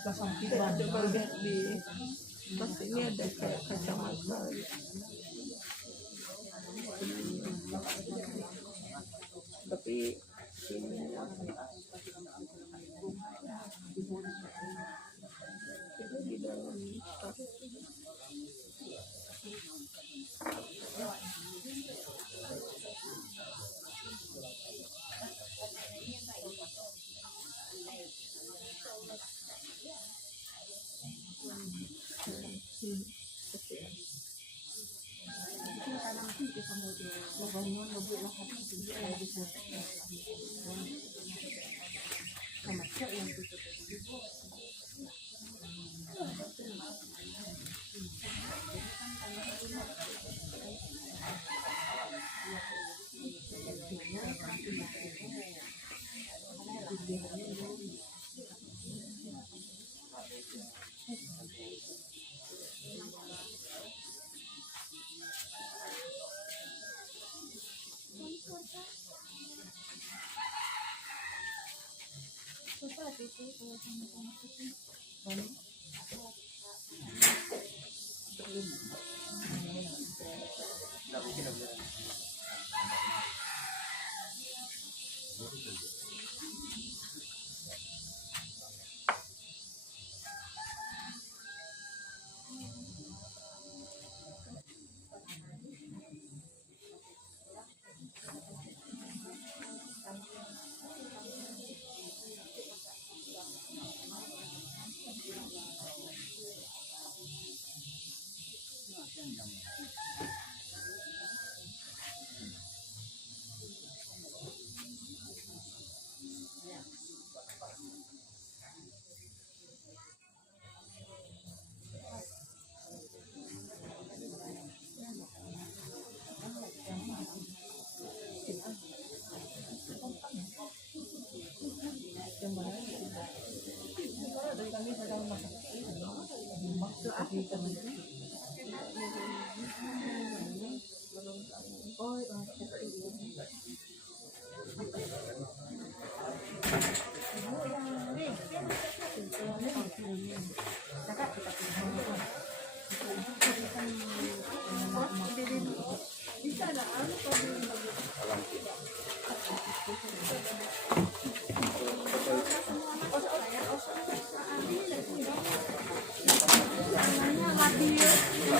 Coba lihat di pas ini ada kayak kacamata. Tapi ini di dalam tas.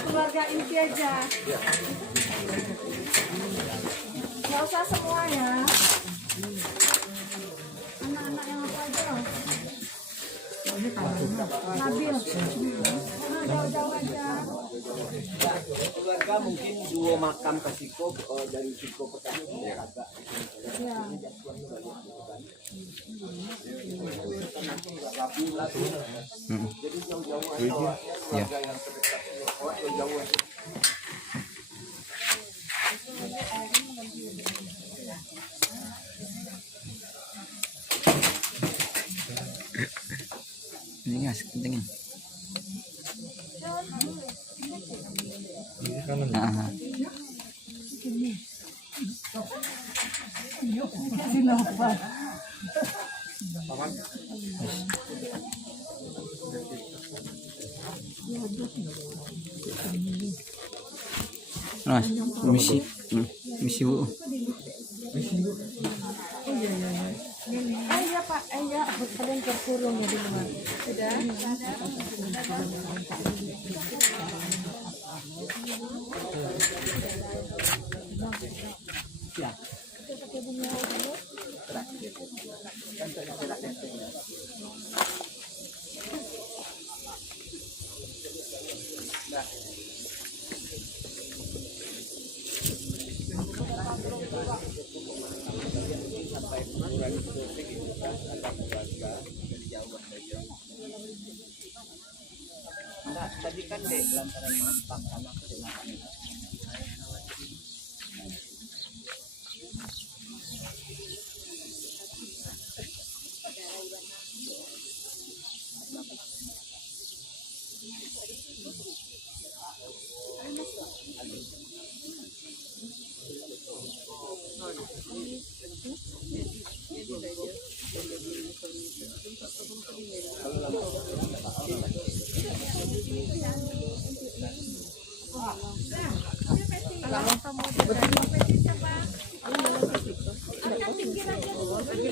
Keluarga inti aja. Nggak usah semua ya. Anak-anak yang apa aja loh. Nabil. Jauh-jauh aja. Keluarga mungkin 2 makam ke Siko dari Siko pertama agak. Ya. Jadi jauh-jauh aja. Keluarga yang terdekat jauh-jauh. Ini ngasih pentingin. Mas, misi Bu. Iya Pak, iya kalian terkurung ya di luar. Sudah. Nah, tadi kan dek lantaran masak anak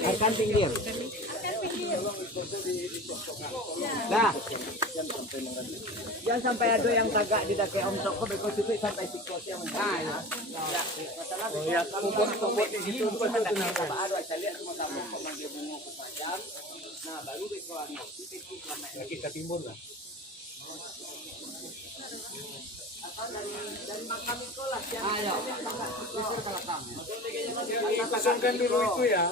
akan pinggir. Nah, jangan sampai ada yang kagak di dake Om Toko beko situ sampai sikos yang ya. Masalah ya kumpul di situ bukan ada ada saya lihat sama-sama dia bunga panjang. Nah, baru beko anu itu lagi ke timbun lah. Dari makam itu lah yang besar kalau kamu. Pesankan dulu itu ya.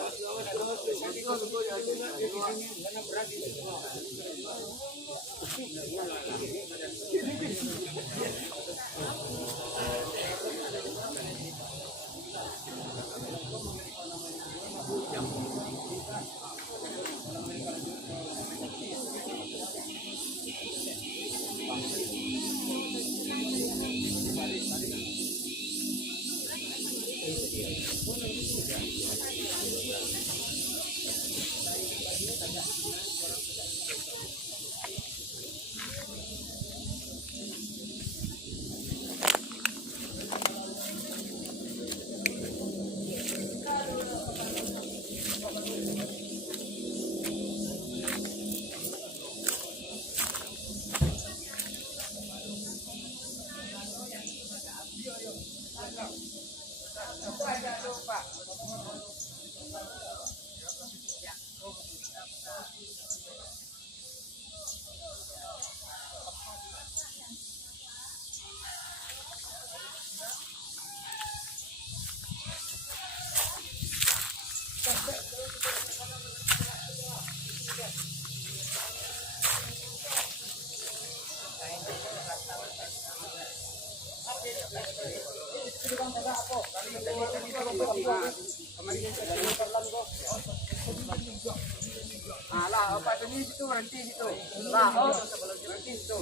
Lah, apa sini situ berhenti situ. Lah, berhenti situ.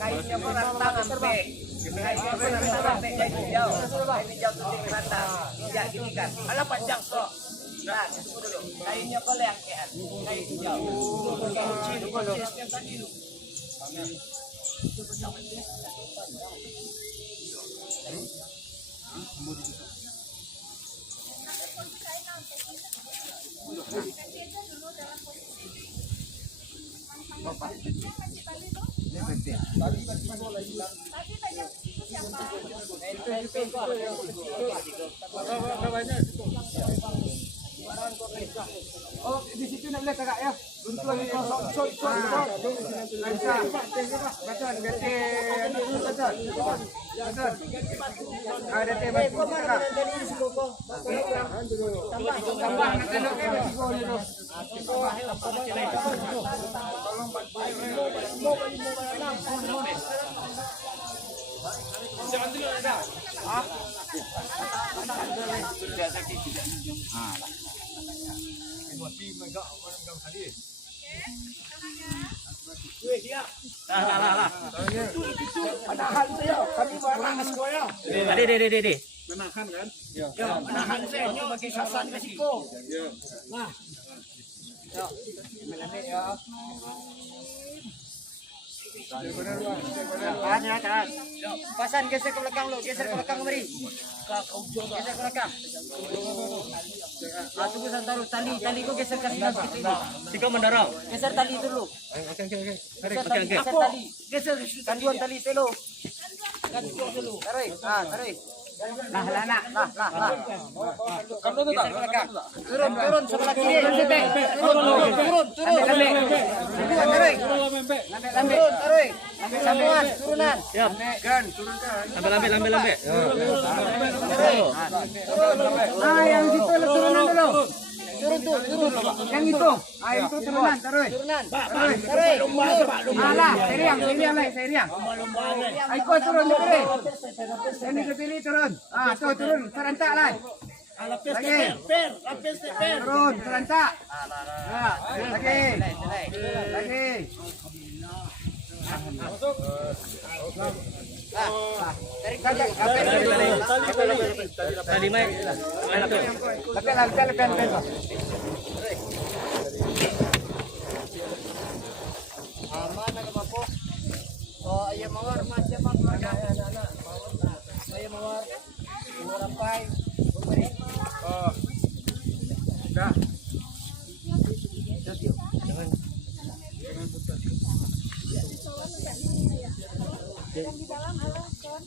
Kainnya merantang sampai kainnya merantang sampai kain hijau tutup rata ya gini kan ala panjang kok nah itu dulu kainnya kelengkean kain hijau kunci dulu yang tadi dulu Oh, di situ nak lihat kakak ya. Runtuh ni kosong, shot. Betul. Ada tebak kakak. Tambah nak tengok ke resiko ni tu. Jangan dulu ada. Ah. Sudah sakit tidak. Ah. Mati megak orang tadi. Lah. Menahan saya. Kami marah semuanya. Dede. Menahan kan? Ya, menahan saya bagi sasaran resiko. Ya. Nah. Ya, melambat ya. Kan. Pasan geser ke belakang lo, geser ke belakang mari. Geser ke belakang. Tunggu taruh tali kau geser ke sebelah situ. Tiga mendorong. Geser tali dulu. Oke. Geser tali. Geser kanduan tali telo. Kanduan dulu. Tarik. Tarik. Nah. Kamu tu tak? Turun sebelah kiri. Turun. Tarik. Tarik. Sambuan, turunan. Siap. Gan, turunkan. Lambe. Ah, yang situ turunan dulu. Turun. Yang itu. Ah, itu turunan, tarik. Tarik. Alah, seriang. Aiko turun dulu. Ini kepilih turun. Ah, tuh turun, serentak lah. Lagi. Turun, serentak. Lagi. Tarik saja. Tadi mai. Lepas. Mana ke bapak? Oh, ayah mawar macam apa? Ayah mawar. Rampai. Oh. Dah. Yang di dalam alas kan.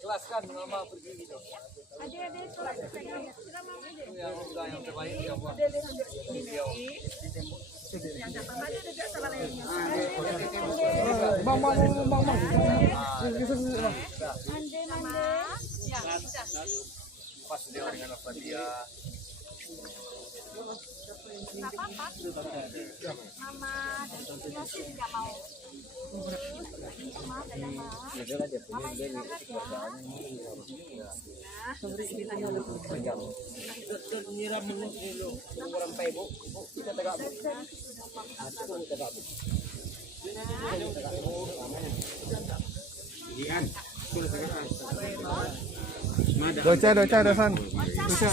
Jelaskan mama pergi gitu. Adik-adik Yang terbaik ya Allah. Bang. Pas dia dengan apa dia. Nggak apa-apa. Mama dan Sofia sih nggak mau. Mama istirahat ya. Menyiram dulu orang ibu. Kita tegak. Doca Dosan. Doca.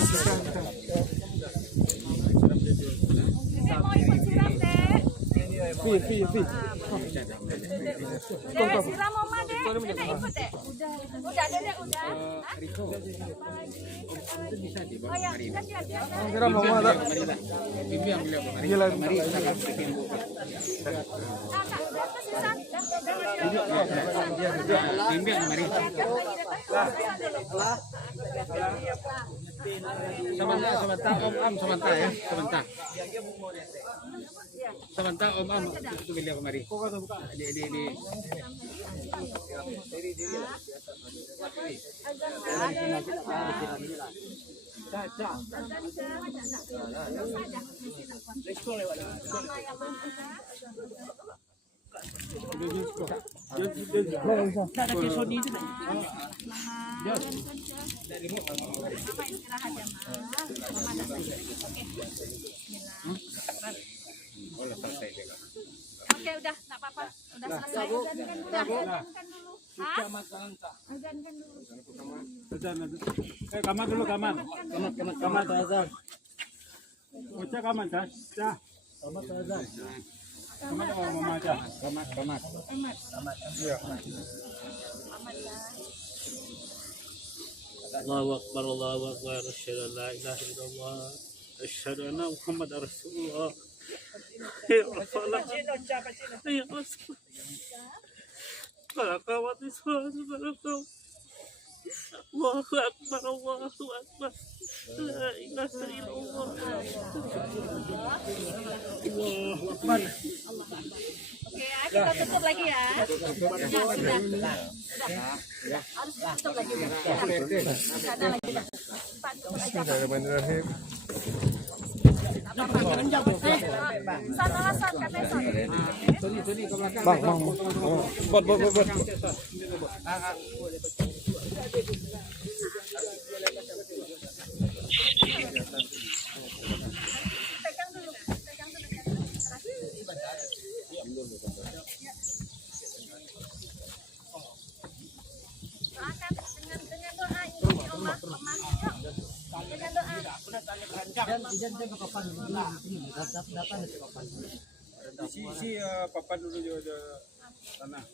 Ini mau ikut siram, Dek. Dek, siram Oma, Dek. Dek, ikut, Dek. Udah, Dek, udah. Hah? Oh ya, kasihan dia. Siram Oma, tak? Gila. Sebentar ya, sebentar. Sebentar Om Am itu beliau kemari. Di. Oke, udah, nggak apa-apa. Udah selesai. Udah, azankan dulu. Hah? Azankan dulu. Kamar dulu, kamar. Kamar azan. Ucap kamar dah. Kamar azan. Kamar mama aja. Kamar. Allahu Akbar, Allahu Akbar. Asyhadu an la ilaha illallah. Asyhadu anna Muhammadar Rasulullah. Ya Allah. Ya Rasul. Kalau kawat itu Allahu Akbar, Allahu Akbar. La ilaha illallah. Allahu Akbar. Oke ya, kita tutup lagi ya. Sudah. Harus tutup lagi. Ada lagi. Pak, tutup aja. Sana, katanya sana. Bang. Bot. Pegang dulu. Doakan dengan doa ini Oma. Dengan doa. Dan kapan data itu kapan? Isi papan dulu juga tanah.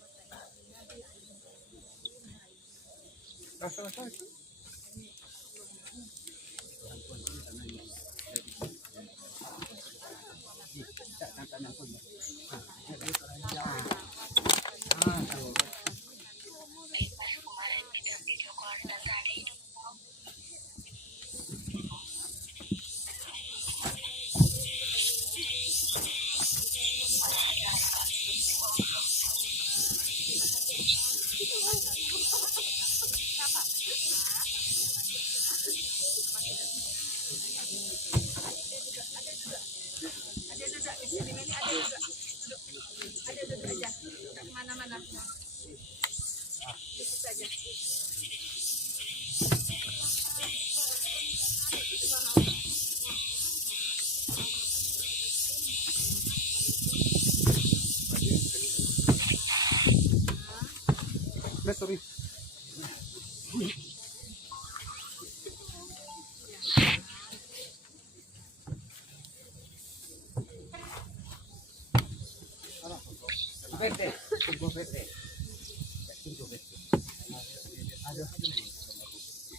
Mana-mana. Itu saja. Sorry.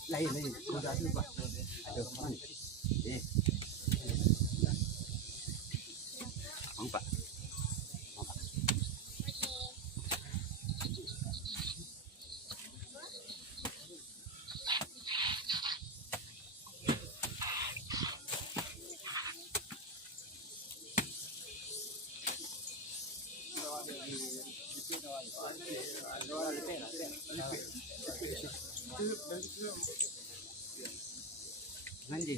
Lain. Sudah ada Pak. Pak. Nanti.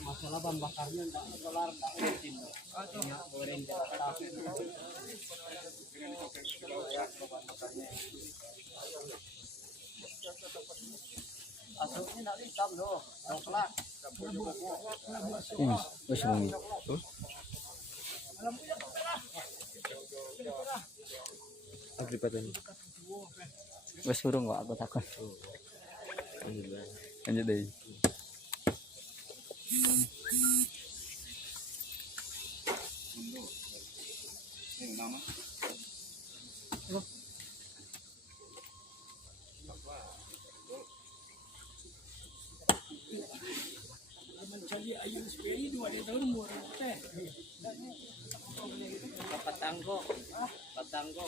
Masalah bahan bakarnya enggak kelar, enggak rutin. Goreng Jakarta. Asapnya enggak hitam loh, coklat. Wes wangi. Agripatan. Wes urung kok aku takon. Lanjut deh. Patangko.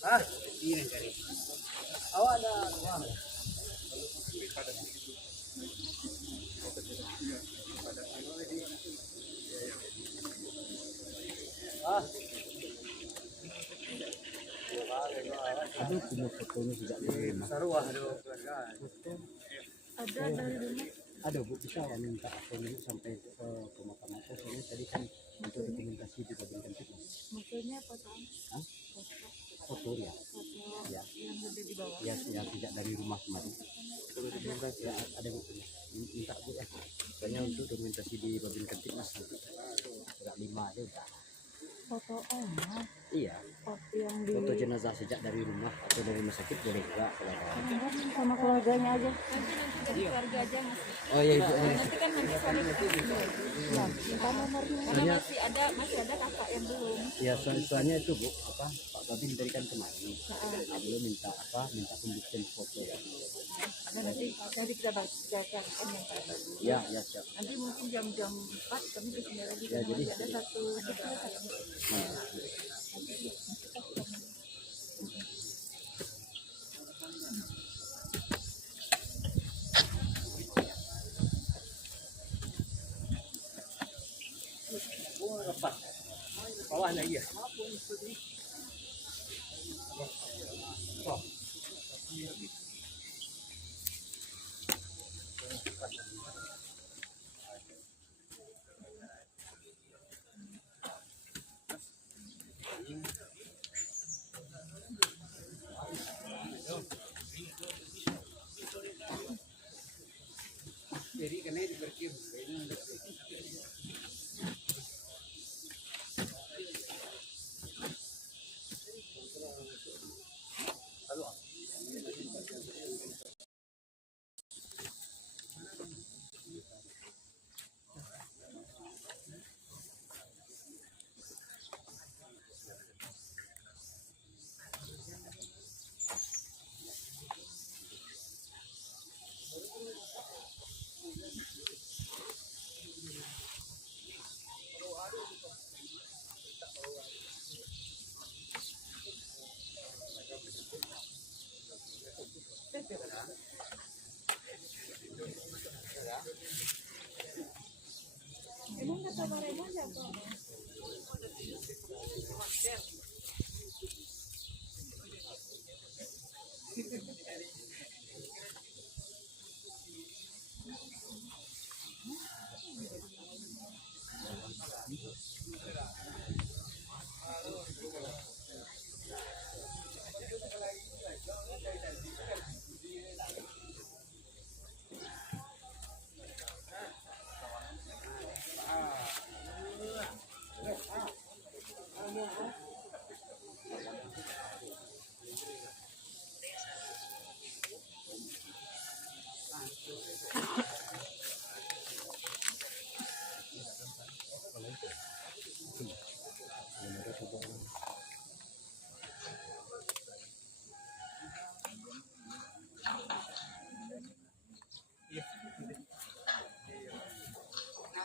Ah, ini cari. Awak ada uang. Ah. Aduh, punya fotonya juga lima. Saruah, aduh. Ada dari rumah. Aduh, Bu, bisa minta fotonya sampai ke pemakaman aku. Soalnya tadi kan untuk dokumentasi juga berikan kita. Maksudnya foto? Hah? foto ya. Ya. Ya, yang tidak dari rumah kemarin. Ya, ada bukunya. Minta Bu ya. Soalnya untuk dokumentasi di Babin Kantipmas nanti. Enggak 5 aja udah. Foto oma. Iya. Foto yang di Foto jenazah sejak dari rumah atau dari rumah sakit boleh juga kalau ada. sama keluarganya aja. Nanti dari keluarga aja Mas. Oh iya Ibu. Nanti kan nanti suami Ya, minta nomornya. karena masih ada kakak yang belum. Ya soalnya itu Bu, apa Pak Babin berikan kemarin. Belum minta pembuktian foto. Nanti kita bacakan yang tadi. Ya, ya siap. Nanti mungkin jam-jam 4 kami kesini lagi. Ya, jadi ada satu Bawahnya iya. Jadi kena diberkir.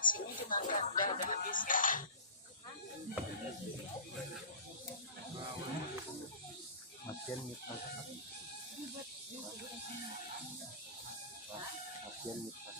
nasinya cuma udah habis ya. Matian mitra. Matian mitra.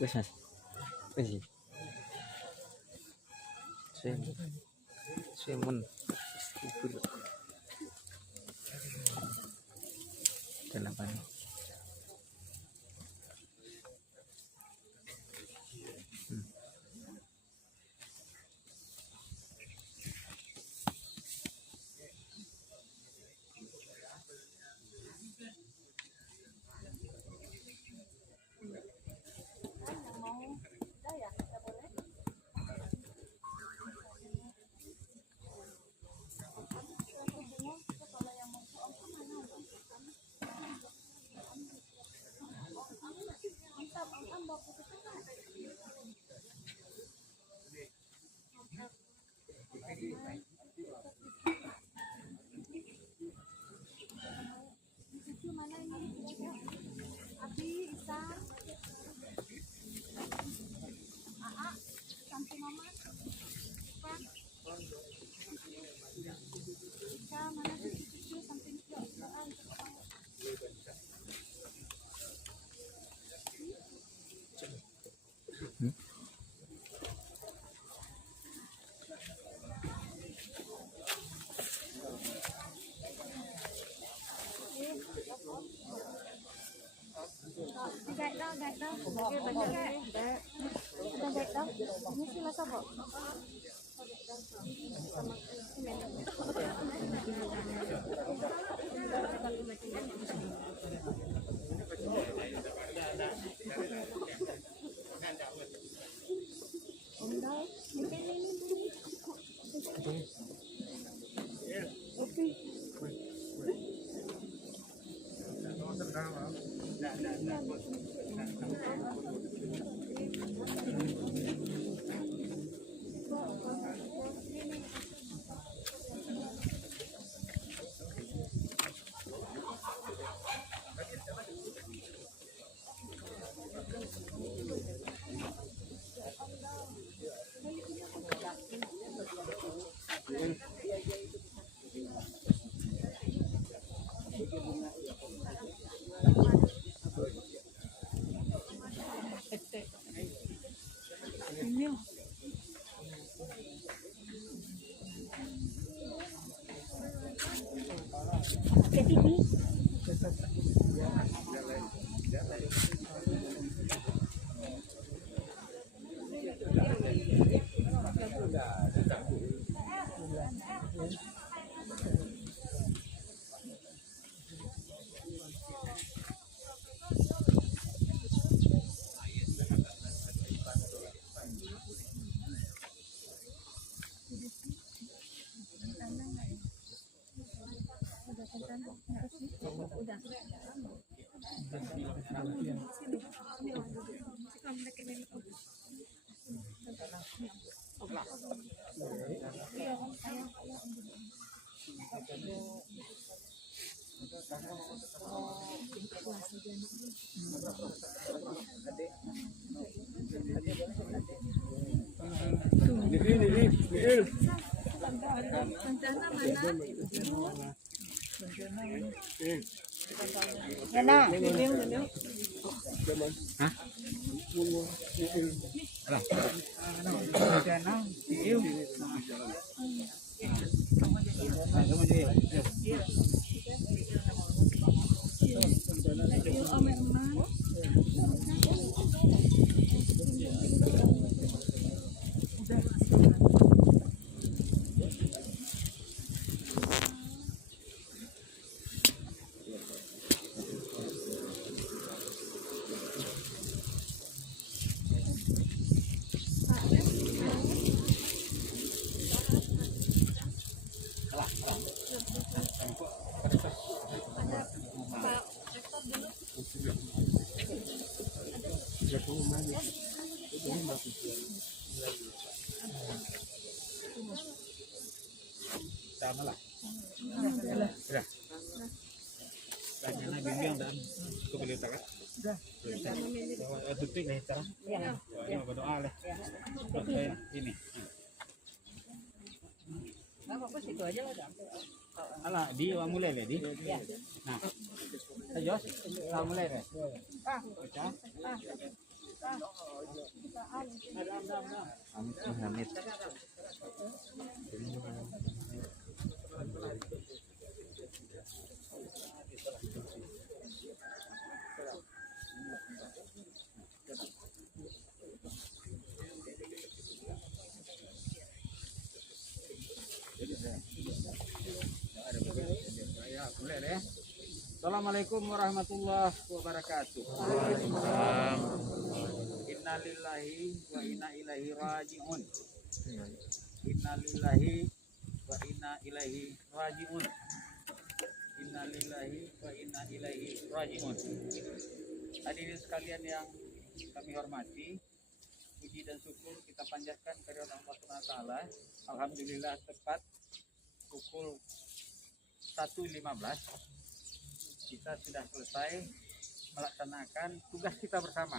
Wes Mas. Wes. Semen. Kenapa nih? Gạch đâu, gạch đâu. Cái bánh gạch. Ada gạch đâu. Ini sih masa kok. Ke TV. Sama lah. Sudah. Tanya bimbing dan kembali tangan. Sudah. Tutup nih sekarang. Ya. Berdoa lah. Ini. Apa situ aja lah. Alah, di mulai le di. Nah. Jos, mulai le. Baca. Amit. Assalamualaikum warahmatullahi wabarakatuh. Waalaikumsalam. Innalillahi wa inna ilaihi raji'un. Innalillahi wa inna ilaihi raji'un. Innalillahi wa inna ilaihi raji'un. Hadirin sekalian yang kami hormati, puji dan syukur kita panjatkan kepada Allah Subhanahu wa taala. Alhamdulillah tepat pukul 1.15 kita sudah selesai melaksanakan tugas kita bersama,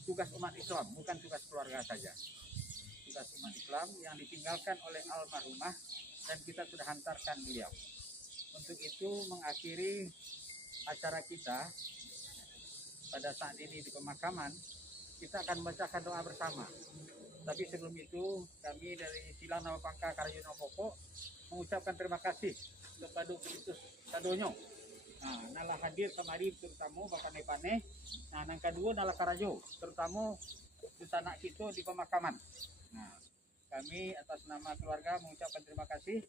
tugas umat Islam, bukan tugas keluarga saja, tugas umat Islam yang ditinggalkan oleh almarhumah dan kita sudah hantarkan beliau. Untuk itu mengakhiri acara kita pada saat ini di pemakaman, kita akan membacakan doa bersama. Tapi sebelum itu kami dari Silang Nawapangka Karajuno Pokok mengucapkan terima kasih kepada Kristus Kadonyo. Nah, nala hadir kemari terutama Bapak Nepane. Nah, yang kedua nala Karajo, terutama sanak kita di pemakaman. Nah, kami atas nama keluarga mengucapkan terima kasih.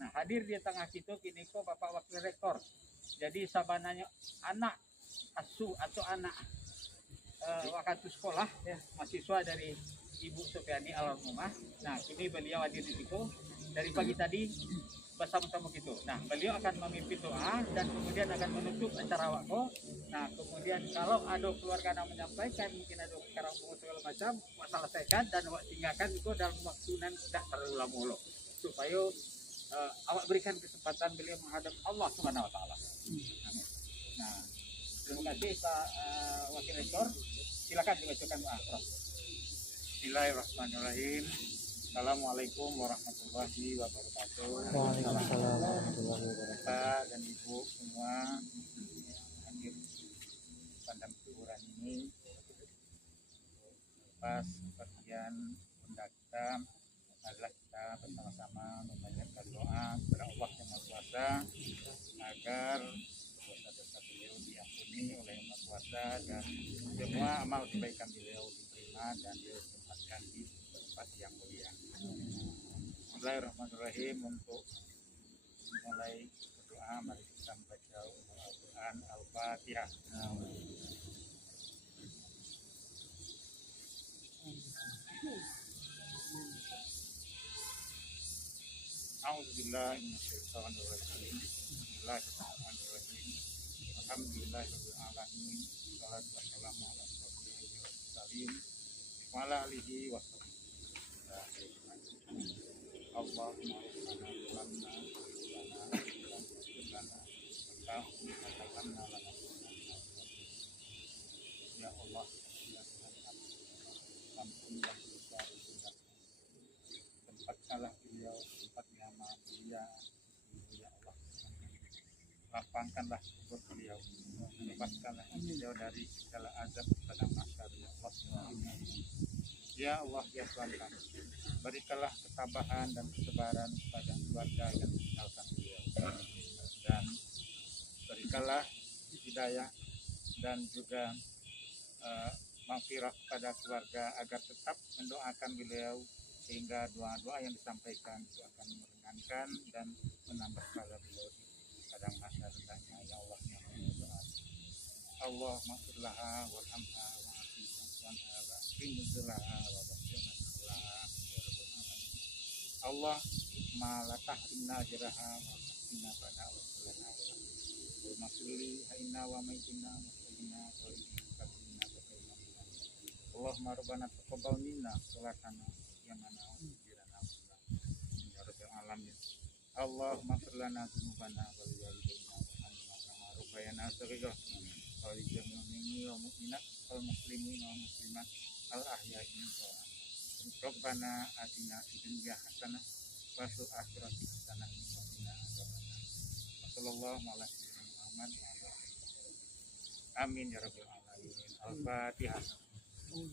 Nah, hadir di tengah kita kini ko Bapak Wakil Rektor. Jadi sabananya anak asuh atau anak waktu sekolah ya, mahasiswa dari Ibu Sofiani almarhumah. Nah, kini beliau hadir di situ dari pagi tadi bersama-sama gitu. Nah, beliau akan memimpin doa dan kemudian akan menutup acara waktu. Nah, kemudian kalau ada keluarga yang menyampaikan, mungkin ada sekarang segala macam, selesaikan dan awak tinggalkan itu dalam waktu yang tidak terlalu lama supaya awak berikan kesempatan beliau menghadap Allah Subhanahu wa taala. Amin. Nah, terima kasih Pak Wakil Rektor. Silakan dibacakan doa. Bismillahirrahmanirrahim. Assalamualaikum warahmatullahi wabarakatuh. Waalaikumsalam warahmatullahi wabarakatuh. Bapak dan Ibu semua hadir pada kuburan ini pas bagian pendakta adalah kita bersama-sama membacakan doa kepada Allah Yang Maha Kuasa agar dosa-dosa beliau diampuni oleh Yang Maha Kuasa dan semua amal kebaikan beliau diterima dan ditempatkan di tempat yang mulia. Bismillahirrahmanirrahim. Untuk mulai berdoa, mari kita membaca Al-Quran Al-Fatihah. A'udzubillahi minasyaitonir rajim. Bismillahirrahmanirrahim. Alhamdulillahirabbil alamin. Wassalatu wassalamu ala asyrofil mursalin wa ala alihi wasahbihi. Allahumma rabbana zalamna ya Allah, ya Tuhan, ampunilah dosa tempat salah beliau, tempat nyaman dia, ya Allah, lapangkanlah kubur beliau, lepaskanlah beliau dari segala azab pada masa ya Allah. Ya Allah, ya Tuhan kami, berikanlah ketabahan dan kesabaran pada keluarga yang meninggalkan beliau, dan berikanlah hidayah dan juga maghfirah kepada keluarga agar tetap mendoakan beliau sehingga doa-doa yang disampaikan itu akan meringankan dan menambah pahala beliau di kadang masa rendahnya. Ya Allah, ya Allah, Allah maghfirlaha warhamha wa'afiha wa'afiha Allah malatah inna jiraha wa inna pada wasallam wa masuli haina wa maitina muslimina wa inna kabina Allahumma rabbana taqabbal minna sholatana ya mana jirana ya rabbal alamin. Allahumma ighfir lana dzunubana wa li walidayna wa kama rabbayana shaghira wa li jami'il mu'minina wa mu'minat wal muslimina wa muslimat al ahya'i minhum. Rabbana atina fid dunya hasanah wa fil akhirati hasanah wa qina adzabannar. Wassallallahu ala sayyidina Muhammad wa ala alihi. Amin ya rabbal alamin. Al-Fatihah. Amin,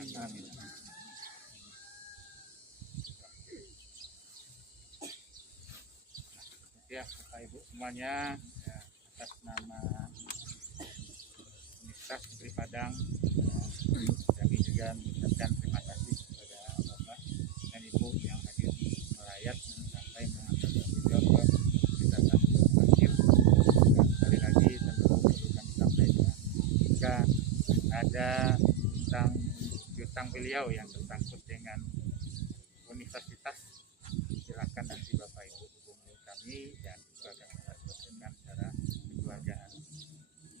amin. Ya, Bapak Ibu semuanya, ya, atas nama Universitas Negeri Padang, kami juga mengucapkan terima kasih kepada Bapak dan Ibu yang hadir melayat sampai mengantar beliau ke Universitas Akhir. Sekali lagi tentu perlu kami sampaikan jika ada tentang beliau yang tersangkut dengan universitas, silakan nanti Bapak Ibu hubungi kami dan juga akan kita selesaikan secara kekeluargaan.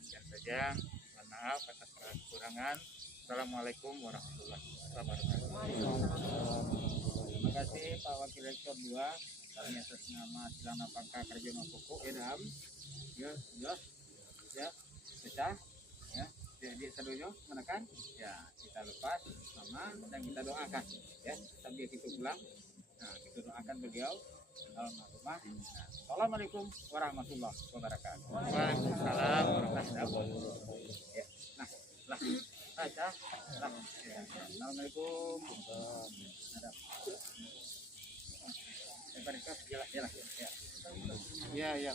Sekian saja, mohon maaf atas kekurangan. Assalamualaikum warahmatullahi wabarakatuh. Terima kasih Pak Wakil Rektor 2, kami atas nama Silana Pangka Karjono Pokok Edam. Ya, pecah. Ya, jadi sedunya menekan. Ya, kita lepas sama dan kita doakan. Ya, sambil kita pulang. Nah, kita doakan beliau almarhumah. Nah, Assalamualaikum warahmatullahi wabarakatuh. Waalaikumsalam warahmatullahi wabarakatuh. Ya, nah, baca. Ya. Assalamualaikum. Jelas. Ya. Ya.